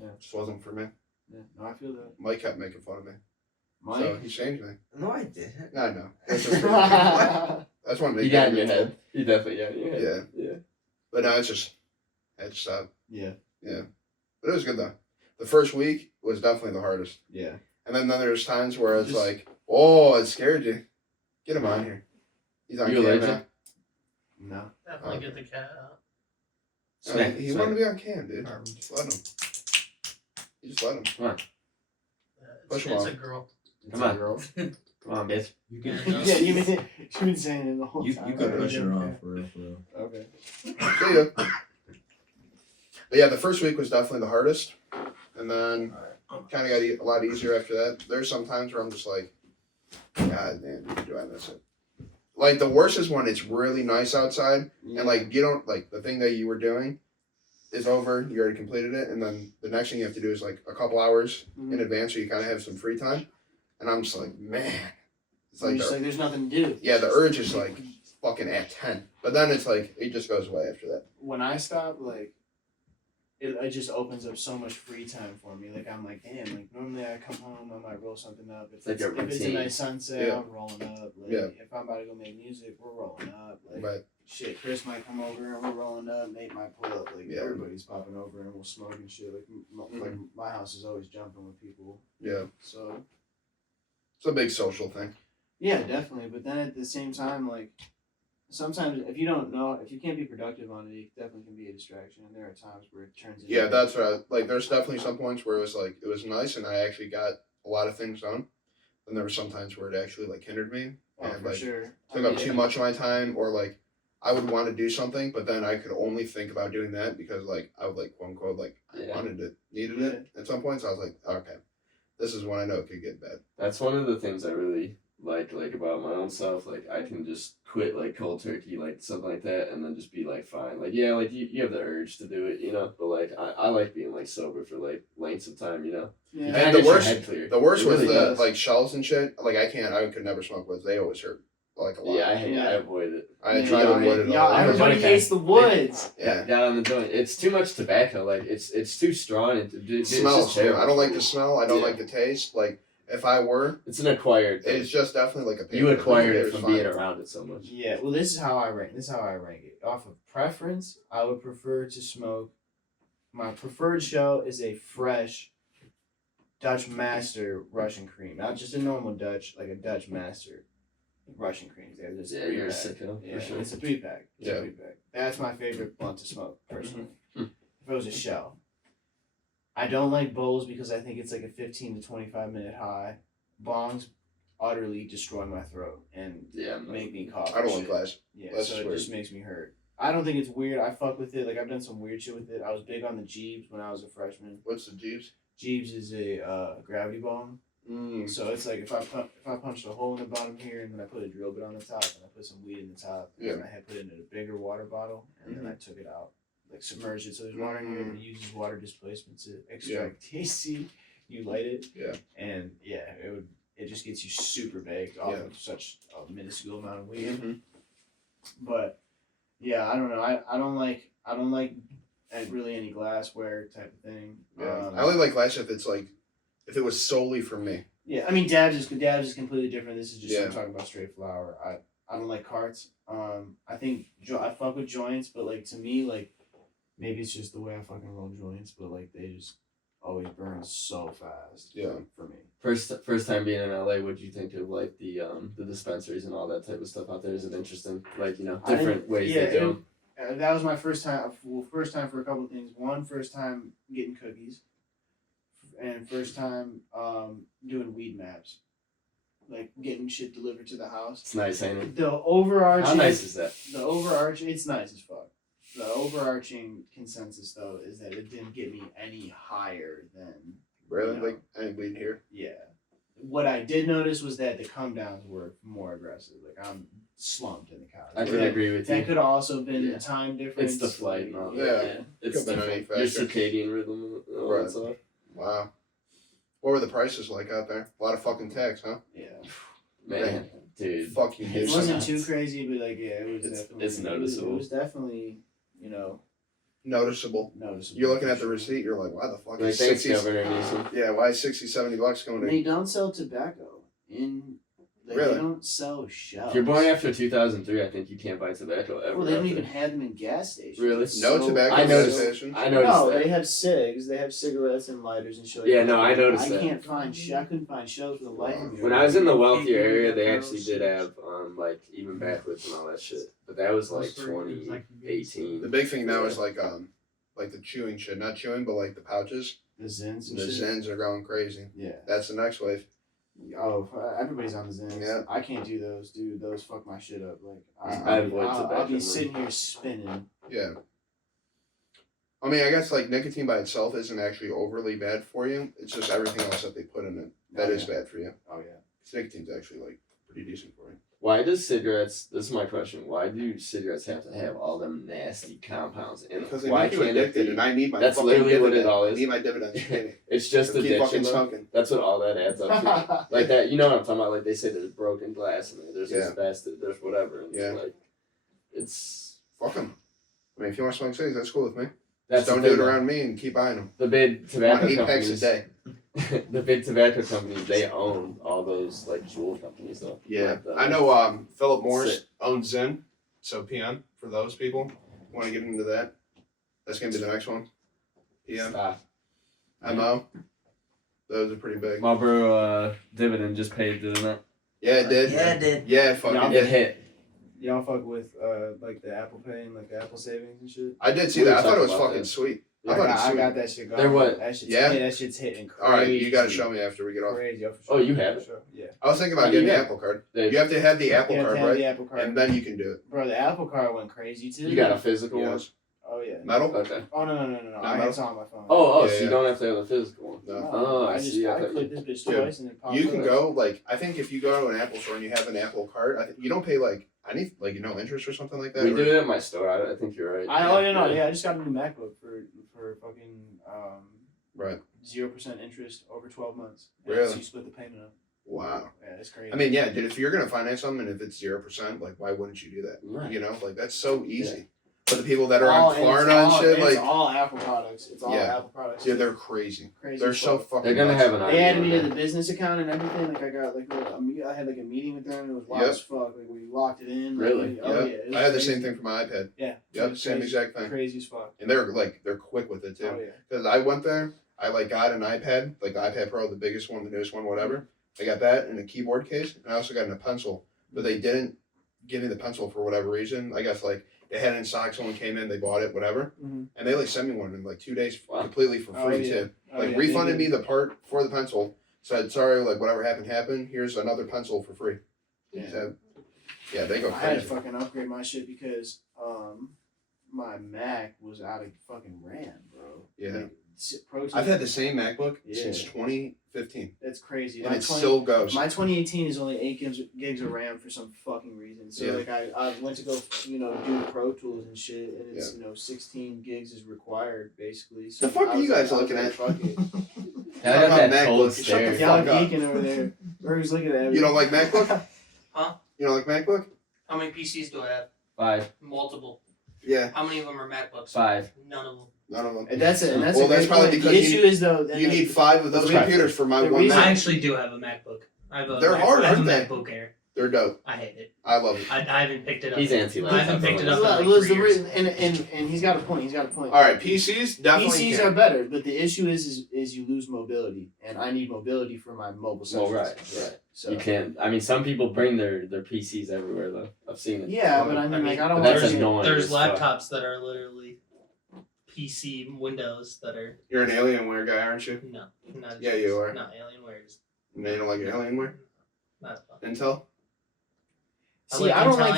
Yeah. Just wasn't for me. Yeah, no, I feel that. Mike kept making fun of me. So Mike. he changed me. No, I didn't. I know. That's just that's one He big got in your thing. head. He definitely got in your head. Yeah. Yeah. But no, it's just I had to stop. Yeah. But it was good though. The first week was definitely the hardest. Yeah. And then there's times where it's Just- like, oh, it scared you. Get him on here. He's on You camera. allergic? No. Definitely Okay. get the cat out. I mean, he Smack. wanted to be on cam, dude. Just let him. You just let him. Push him It's off. a girl. Come on. Come on, bitch. You can Yeah, you've been saying it the whole you time. can right? push her off for real. Okay. See ya. But yeah, the first week was definitely the hardest. And then kind of got a lot easier after that. There's some times where I'm just like, God, man, do I miss it? Like, the worst is when it's really nice outside. And like you don't like the thing that you were doing is over, you already completed it, and then the next thing you have to do is like a couple hours in advance so you kinda have some free time. And I'm just like, man. It's You're like just like there's nothing to do. the urge is like fucking at 10. But then it's like it just goes away after that. When I stop, like it just opens up so much free time for me. Like I'm like, damn, like normally I come home, I might roll something up. If Like it's, a if it's a routine. nice sunset, Yeah. I'm rolling up. Like Yeah. if I'm about to go make music, we're rolling up. Like But shit, Chris might come over and we're rolling up. Nate might pull up. Like Yeah. everybody's popping over and we'll smoke and shit. Like like my house is always jumping with people. yeah, So it's a big social thing. yeah, definitely. But then at the same time, like sometimes if you don't know, if you can't be productive on it, it definitely can be a distraction. And there are times where it turns into Yeah, that's right. Like, there's definitely some points where it was nice, and I actually got a lot of things done. And there were some times where it actually like hindered me, oh, and for like sure. took up too much of my time, or like I would want to do something, but then I could only think about doing that because like I would like quote unquote like I Yeah. wanted it, needed it at some points. I was like, okay, this is when I know it could get bad. That's one of the things I really like about my own self. Like I can just quit like cold turkey, like something like that, and then just be like fine. Like yeah, like you have the urge to do it, you know. But like I like being like sober for like lengths of time, you know. Yeah. Kinda And gets the your worst- head clear. The worst It was really the does. like shells and shit. Like I could never smoke woods. They always hurt like a lot. Yeah, I Yeah. avoid it. I Yeah, try to y'all- avoid it y'all- all. everybody Okay. hates the woods. Yeah. Down on the joint. It's too much tobacco. Like it's too strong. It's Smells just too. terrible. I don't like the smell. I don't Yeah. like the taste. Like if I were, It's an acquired thing. it's just definitely like a You paper. acquired it It's from fine. being around it so much. Yeah, well, this is how I rank. This is how I rank it. Off of preference, I would prefer to smoke. My preferred shell is a fresh Dutch Master Russian cream, not just a normal Dutch, like a Dutch Master Russian cream. They're just Yeah, three you're a pack. sicko Yeah, for sure. it's a 3-pack. It's Yeah. a 3-pack. That's my favorite blunt to smoke personally. Mhm. If it was a shell, I don't like bowls because I think it's like a 15 to 25 minute high. Bongs utterly destroy my throat and Yeah, I'm make me cough. I don't and like shit. glass. Yeah, That's so it weird. just makes me hurt. I don't think it's weird. I fuck with it. Like I've done some weird shit with it. I was big on the Jeeves when I was a freshman. What's the Jeeves? Jeeves is a gravity bong. So it's like if I punched a hole in the bottom here and then I put a drill bit on the top and I put some weed in the top and then I had put it in a bigger water bottle and then I took it out, like submerged it so there's water in here and it uses water displacement to extract THC. You light it. Yeah. And yeah, it just gets you super baked off of such a minuscule amount of weed. Mm-hmm. But yeah, I don't know. I don't like really any glassware type of thing. Yeah. I only like glass if it was solely for me. Yeah, I mean dabs is completely different. This is just Yeah. I'm talking about straight flower. I don't like carts. I think I fuck with joints, but like to me like maybe it's just the way I fucking roll joints, but like they just always burn so fast. Yeah. For me. First time being in LA, what do you think of like the dispensaries and all that type of stuff out there? Is it interesting? Like you know, I different think- ways yeah, they do 'em? That was my first time. Well, first time for a couple of things. One, first time getting cookies, and first time doing weed maps, like getting shit delivered to the house. It's nice, ain't it? The overarching. How nice is that? The overarching. It's nice as fuck. The overarching consensus though is that it didn't get me any higher than Really? Yeah. Like any weed here? yeah. What I did notice was that the come downs were more aggressive. Like I'm slumped in the couch. I can agree with That you. could have also been Yeah. the time difference. It's the flight and all that. Yeah. It's Could've been any different. Your factor. circadian rhythm and all Right. that stuff. Wow. What were the prices like out there? A lot of fucking tax, huh? Yeah. Man, dude. Fuck you, It dude. wasn't too crazy, but like yeah, it was It's- definitely. it's noticeable. It was definitely Noticeable. noticeable. You're looking at the receipt, you're like, why the fuck Like, is thanks, 60? Governor Newsom. Yeah, why is 60, 70 bucks going to They don't sell tobacco in. Like, Really? They don't sell shells. If you're born after 2003, I think you can't buy tobacco ever. Well, they don't after. even have them in gas stations. Really? It's no so- tobacco I noticed- stations? I noticed No, that. they have cigs. They have cigarettes and lighters and shit. like Yeah, that. no, I noticed that. I can't find. I couldn't find shells for the life of me. When I was in the wealthier area, they actually did have like even backwoods and all that shit. But that was like 2018. The big thing now is like the chewing shit. Not chewing, but like the pouches. the Zins and The shit. Zens are going crazy. Yeah. That's the next wave. Oh, everybody's on the Zins. Yeah. I can't do those, dude. Those fuck my shit up. Like I avoid I'll tobacco, be man. sitting here spinning. Yeah. I mean, I guess like nicotine by itself isn't actually overly bad for you. It's just everything else that they put in it that is bad for you. Oh yeah. 'Cause nicotine's actually like pretty decent for you. Why does cigarettes? This is my question. Why do cigarettes have to have all them nasty compounds in them? Because they Why make you can't it addicted, be? and I need my That's fucking literally what it dividend. all is. I need my dividends. It's just Keep addiction. fucking though. smoking. That's what all that adds up to. Like that, you know what I'm talking about? Like they say there's broken glass in there. There's Yeah. asbestos. There's whatever. And Yeah. it's like, it's Fuck them. I mean, if you want to smoke cigs, that's cool with me. Just the don't do thing, it though. around me and keep buying them. The big I tobacco want 8 packs a companies. day. The big tobacco companies, they own all those like jewel companies though. Yeah, Like the- I know. Philip Morris Sick. owns Zen, so PM for those people want to get into that. That's gonna be the next one. PM, Stop. MO. Those are pretty big. Marlboro dividend just paid, didn't it? Yeah, it did. Yeah, it did. Yeah, it fucking Yeah, It did. hit. Y'all fuck with like the Apple Pay and like the Apple savings and shit. I did see We were that. I thought it was talking about fucking this. sweet. I I thought got, it was I sweet. got that shit going. They're what? That shit's Yeah? that shit's hitting crazy. All right, you gotta show me after we get off. Crazy. For Oh, you have for it? sure. Yeah. I was thinking Oh, about getting you the have- Apple Card. They- You have to have the Apple You have Card, to have right? the Apple Card. And then you can do it. Bro, the Apple Card went crazy too. You got a physical one? Yes. Oh yeah. Metal? Okay. Oh no. Not I metal? it's on my phone. Oh, Yeah, so yeah. you don't have to have the physical one. No. Oh, I just see. I I thought click you- this bitch Dude, twice and it pops You can up. go like I think if you go to an Apple store and you have an Apple Card, I think you don't pay like interest or something like that. We or- do it at my store. I think you're right. I just got a new MacBook for fucking Right. 0% interest over 12 months. And Really? So you split the payment up. Wow. Yeah, it's crazy. I mean, yeah, dude. If you're gonna finance something and if it's 0%, like why wouldn't you do that? Right. You know, like that's so easy. For the people that are on and it's Klarna and shit, it's like all Apple products. It's all Yeah. Apple products. yeah, they're crazy. crazy. They're as so fuck. fucking. They're gonna nuts. have an They added idea me on to that. the business account and everything. Like I got like I had like a meeting with them and it was wild Yep. as fuck. Like we locked it in. Like, Really? Oh Yeah. yeah. It was I had the crazy. same thing for my iPad. Yeah. It Yep, was same crazy. exact thing. Crazy as fuck. And they're quick with it too. Oh yeah. Because I went there, I like got an iPad, like the iPad Pro, the biggest one, the newest one, whatever. I got that and a keyboard case, and I also got a pencil. But they didn't give me the pencil for whatever reason. I guess like they had it in stock, someone came in, they bought it, whatever, Mhm. and they like sent me one in like 2 days Wow. completely for Oh, free yeah. too. Oh, Like yeah, refunded they me the part for the pencil. Said sorry, like whatever happened. Here's another pencil for free. Yeah. So, yeah, they go I had to crazy. fucking upgrade my shit because my Mac was out of fucking RAM, bro. Yeah. Like, Pro Tools- I've had the same MacBook Yeah. since 2015, That's crazy. and My it 20 still goes. My 2018 is only 8 gigs of RAM for some fucking reason. So Yeah. like I went to go do the Pro Tools and shit, and it's 16 gigs is required basically. So The fuck I are you was guys I was looking like, at? Fuck it. Yeah, I got Talking that about cold MacBook. Shut the stare. Y'all fuck up. geeking over there. Who's looking at me? You don't like MacBook? Huh? You don't like MacBook? How many PCs do I have? 5. Multiple. Yeah, How many of them are MacBooks? 5. None of them. none of them. And that's it. And that's Well, a great that's probably point. because The you- issue is though that You need 5 of those Right. computers for my The one reason- I Mac. actually do have a MacBook. I have a They're hard, I have aren't a they? MacBook Air. They're dope. I hate it. I love it. I haven't picked it up. He's anti-laptop. I haven't picked it up in Well, like was 3 the years. reason, and he's got a point. He's got a point. All right, PCs definitely PCs can. are better, but the issue is you lose mobility, and I need mobility for my mobile sessions. Well, right. So You can't. I mean, some people bring their PCs everywhere though. I've seen it. yeah, but I mean, like I don't But want that's to. annoying. There's as fuck. laptops that are literally PC Windows that are You're an Alienware guy, aren't you? no, not Yeah, you are. not Alienware. Is No, you don't like Alienware? not Intel? See, I don't like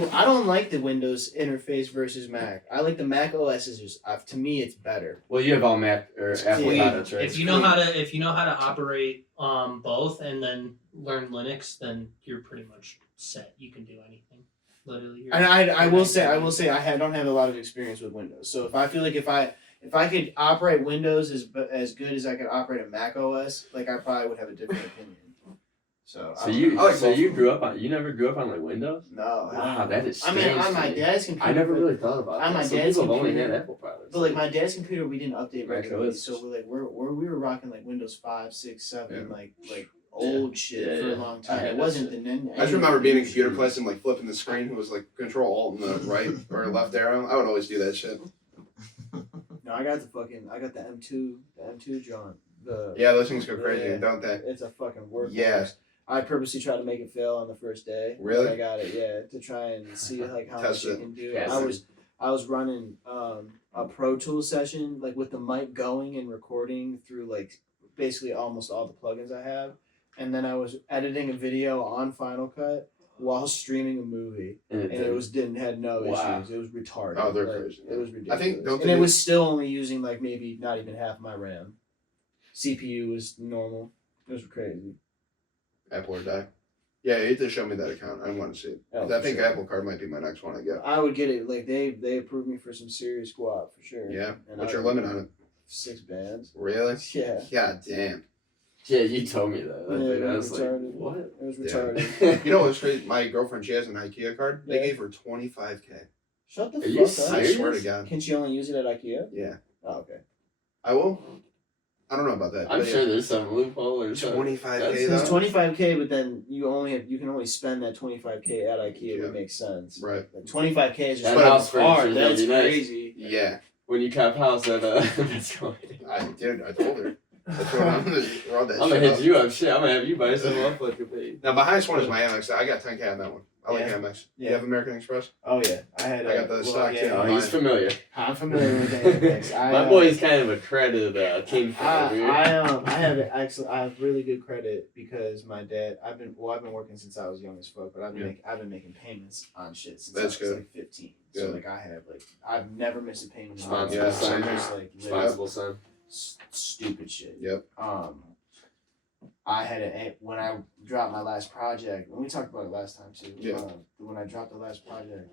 the I don't like the Windows interface versus Mac. I like the Mac OS is just to me it's better. Well, you have all Mac or Apple Yeah. products, right? If you know how to operate both and then learn Linux, then you're pretty much set. You can do anything. Literally. And I will say I don't have a lot of experience with Windows. So if I feel like if I could operate Windows as good as I could operate a Mac OS, like I probably would have a different opinion. So So you I like so both. you grew up on you never grew up on like Windows? no. Wow, that is I mean, strange on to my me. dad's computer. I never really thought about on that. my Some dad's people have only computer- had Apple products. But like my dad's computer, we didn't update Mac regularly, OS. so we were rocking like Windows 5, 6, 7, Yeah. like old shit Yeah, for a yeah. long I time. had It that wasn't shit. the I just remember being in computer class and like flipping the screen. It was like Control Alt and the right or left arrow. I would always do that shit. No, I got the M2 John. Yeah, those things go crazy, Yeah. don't they? It's a fucking workhorse. Yeah. I purposely tried to make it fail on the first day. Really? I got it, yeah, to try and see like how Test much it. it can do. Yeah, I was running a Pro Tools session like with the mic going and recording through like basically almost all the plugins I have, and then I was editing a video on Final Cut while streaming a movie, And and it had no Wow. issues. It was retarded. Oh, they're Like, crazy. It was I ridiculous. think- don't and they it do- was still only using like maybe not even half my RAM. CPU was normal. It was crazy. Apple or die. Yeah, you have to show me that account. I want to see it. Oh, 'Cause I for think sure. Apple Card might be my next one I get. I would get it. Like they approved me for some serious co-op for sure. Yeah. And What's I- your limit on it? 6 bands. Really? Yeah, God damn. Yeah, you told me that. Yeah, Like, it I was was like, retarded. what? it was Yeah. retarded. You know what's crazy? My girlfriend, she has an IKEA card. They Yeah. gave her $25K. Shut the Are you fuck up. I serious? swear to God. Can she only use it at IKEA? Yeah. Oh, okay. I will. I don't know about that. I'm but sure there's some loophole or something. 25K That's- though. It's 25K, but then you can only spend that 25K at IKEA. Yeah. It makes sense. Right. Like 25K is just That for house a car. furniture's That's gonna be nice. crazy. Yeah. When you cap house at that's going. I did. I told her. That's what I'm gonna throw that I'm shit gonna hit up. you up. Shit, I'm gonna have you buy some off like a baby. Now, my highest one is my Amex. I got 10K on that one. I like Yeah. Amex. Yeah. You have American Express? Oh yeah, I had. I got the stock, too. Oh, he's familiar. I'm familiar with Amex. My boy's kind of a credit king for I over here. I have really good credit because my dad. I've been working since I was young as fuck, but I've been making payments on shit since That's I was good. like 15. So Good. like I've never missed a payment. in my Responsible life. son. I'm just like Responsible son. stupid shit. Yep. I had when I dropped my last project, and we talked about it last time too. Yeah. When I dropped the last project,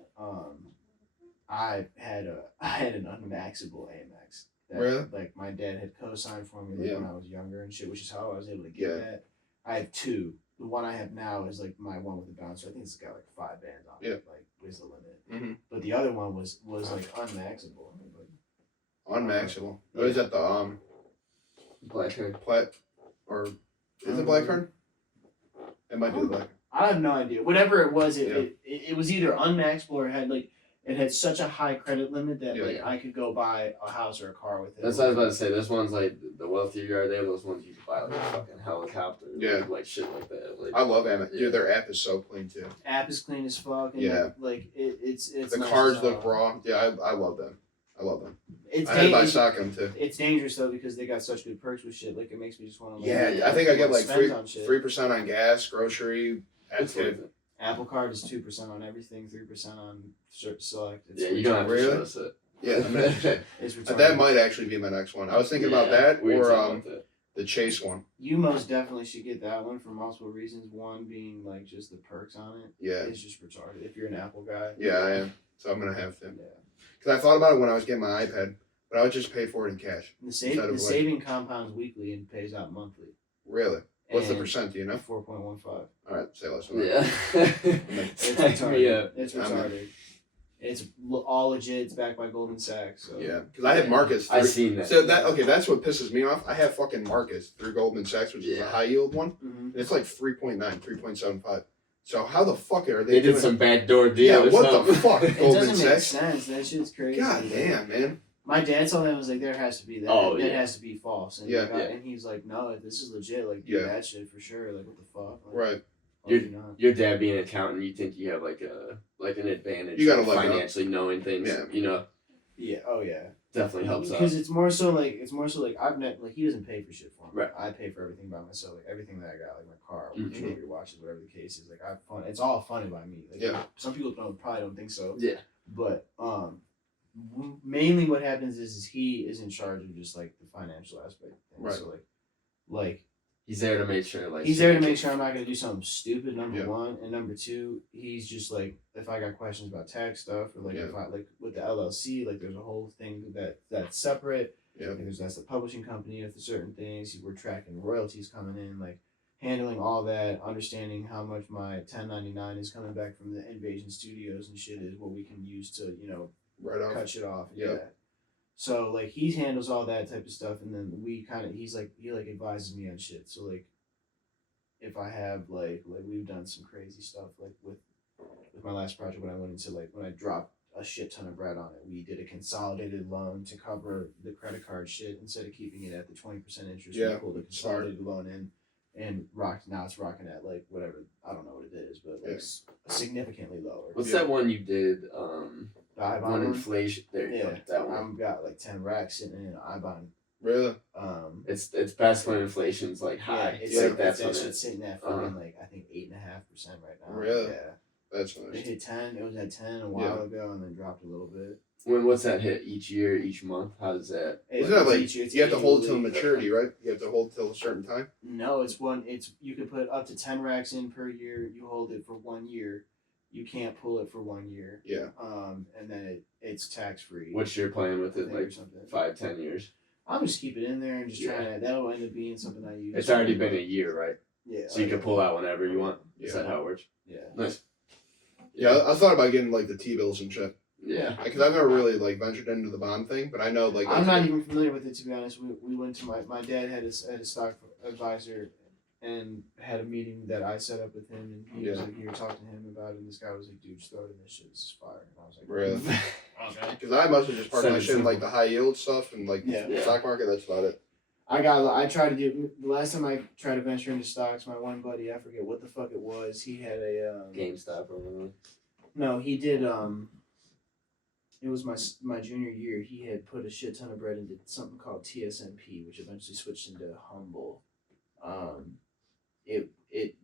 I had an unmaxable AMX. That, Really? Like my dad had co-signed for me like, Yeah. when I was younger and shit, which is how I was able to get Yeah. that. I have two. The one I have now is like my one with the bouncer. I think it's got like 5 bands on it. Like was the limit. Mhm. But the other one was like unmaxable. Unmaxable. Oh, is that the Black hair. plat or is it black card? It might be the black. I have no idea. Whatever it was, Yeah. it was either unmaxable or it had such a high credit limit that Yeah. like I could go buy a house or a car with it. That's what I was about to say. This one's like the wealthier you are, they have those ones you can buy like a fucking helicopter. Yeah. Like shit like that. Like I love Amex. Yeah. Dude, their app is so clean too. App is clean as fuck. And Yeah. it's The nice cards as look hell. raw. Yeah, I love them. I love them. It's I had to buy dangerous. stock in them too. It's dangerous though because they got such good perks with shit. Like it makes me just want to. Yeah, I think I get like spend on shit. 3% on gas, grocery. it's That's worth good. it. Apple Card is 2% on everything, 3% on select. It's Yeah, you don't have to Really? show us it. Yeah, I mean, It's retarded. that might actually be my next one. I was thinking about Yeah, that we were or talking about that. the Chase one. You most definitely should get that one for multiple reasons. One being like just the perks on it. Yeah, It's just retarded. If you're an Apple guy. yeah, I am. So I'm gonna have to. Yeah. Because I thought about it when I was getting my iPad, but I would just pay for it in cash. The, Instead of, the like- saving compounds weekly and pays out monthly. Really? What's the And percent? Do you know? 4.15. All right, say less than that. Yeah. It's Sign me retarded. up. It's I'm in. retarded. It's all legit. It's backed by Goldman Sachs. So. Yeah, because I have Marcus. I through- seen that. So that's what pisses me off. I have fucking Marcus through Goldman Sachs, which is a Yeah. high yield one. Mm-hmm. And it's like 3.9, 3.75. So how the fuck are They they did doing? some backdoor deal Yeah, or what something. the fuck, It Goldman doesn't make Sachs? sense. That shit's crazy. God damn, man. My dad saw that and was like, there has to be that. Oh, that yeah. has to be false. And Yeah. like, Yeah. and he's like, no, this is legit. Like, do Yeah. that shit for sure. Like, what the fuck? Like, Right. why would you not? Your dad being an accountant, you think you have like an advantage. You gotta of look up. financially knowing things. Yeah. You know, Yeah. Oh yeah. definitely helps out. Because it's more so like I've net like he doesn't pay for shit for me. Right. I pay for everything by myself. Like everything that I got, like my car, Mhm. jewelry, watches, whatever the case is. Like I fund. It's all funded by me. Like, Yeah. Some people probably don't think so. Yeah. But mainly what happens is he is in charge of just like the financial aspect. And Right. So like He's there to make sure, like he's there to make sure I'm not gonna do something stupid. Number Yeah. one, and number two, he's just like if I got questions about tax stuff or like Yeah. if I like with the LLC, like there's a whole thing that's separate. Yeah. Like that's the publishing company with the certain things. We're tracking royalties coming in, like handling all that, understanding how much my 1099 is coming back from the Invasion Studios and shit is what we can use to Right on. cut shit off. Yeah. Yeah. So like he handles all that type of stuff, and then he advises me on shit. So like, if I have like we've done some crazy stuff like with my last project when I went into when I dropped a shit ton of bread on it, we did a consolidated loan to cover the credit card shit instead of keeping it at the 20% interest. Yeah, We pulled a consolidated loan in. And now it's rocking at like whatever, I don't know what it is, but like significantly lower. What's Yeah. that one you did? The IBAN One one? inflation. There you Yeah, go. That one. I'm got like 10 racks sitting in an IBAN. Really? It's best when inflation's like Yeah, high. it's It's like like that's that when shit's it's. sitting at fucking like I think 8.5% right now. Really? Yeah. That's It nice. hit 10. It was at 10 a while ago and then dropped a little bit. What's that hit each year, each month? How does that? Isn't that like It's you have to hold till annually. maturity, right? You have to hold till a certain time. No, it's you can put up to 10 racks in per year. You hold it for 1 year. You can't pull it for 1 year. Yeah. And then it's tax free. What's your plan with it? or Like something. 5-10 years. I'm just keep it in there and just Yeah. trying to. That'll end up being something I use. It's already been a year, right? Yeah. So you can pull out whenever you want. Is Yeah. that how it works? Yeah. Nice. Yeah, I thought about getting like the T-bills and shit. Yeah. Yeah. Because I've never really like ventured into the bond thing, but I know like I'm not even familiar with it, to be honest. We went to my dad had a stock advisor and had a meeting that I set up with him, and he was Yeah. like, "Here, talk to him about it." And this guy was like, "Dude, just throw it in this shit. This is fire." And I was like, Really? Okay. Because I mostly just park Send my it shit in simple. like the high yield stuff and like Yeah. the stock market. That's about it. I tried to do the last time I tried to venture into stocks. My one buddy, I forget what the fuck it was. He had a GameStop or whatever. no, he did It was my junior year. He had put a shit ton of bread into something called TSMP, which eventually switched into Humble. It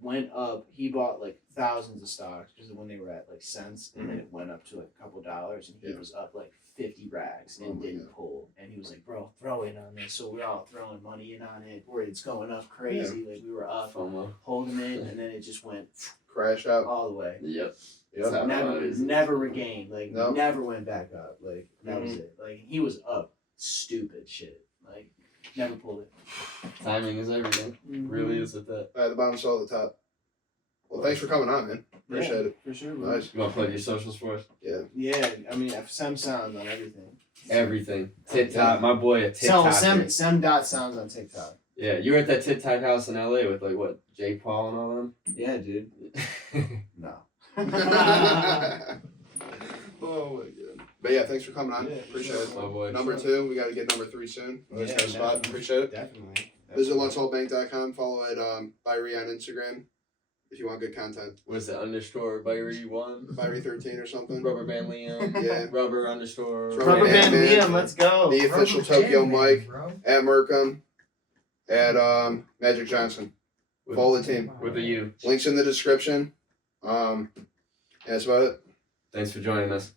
went up. He bought like thousands of stocks because when they were at like cents, and then it went up to like a couple dollars, and he Yeah. was up like 50 rags and Oh my didn't God. pull. And he was like, "Bro, throw in on this." So we're all throwing money in on it. Where it's going up crazy. Like we were up FOMO. holding it, and then it just went Crash out. all the way. Yep. Yep. How Never, it is. never regained. Like Nope. never went back up. Like that was it. Like he was up stupid shit. Like never pulled it. Timing is everything. Really is at that. The bottom still at the top. Well, thanks for coming on, man. Appreciate it. For sure. Bro. Nice. You want to plug your socials for us? Yeah, I mean, Sem sounds on everything. Everything. TikTok. My boy at So TikTok. Sem dot sounds on TikTok. Yeah, you were at that TikTok house in LA with like what, Jake Paul and all them? Yeah, dude. No. Oh my god. But yeah, thanks for coming on. Yeah, Appreciate sure. it. My boy. Number 2, we got to get number 3 soon. Let's Yeah, get a spot. definitely. Appreciate it. Definitely. Visit let'sallbank.com. Follow it Byrie on Instagram if you want good content. What's it, underscore Byrie1? Byrie13 or something. Rubber Band Liam. Yeah. Rubber underscore. Rubber Band Liam, let's go. The official Rubber Tokyo Jam Man, Mike bro. at Merkham at Magic Johnson. Follow the team. With a U. Links in the description. Yeah, that's about it. Thanks for joining us.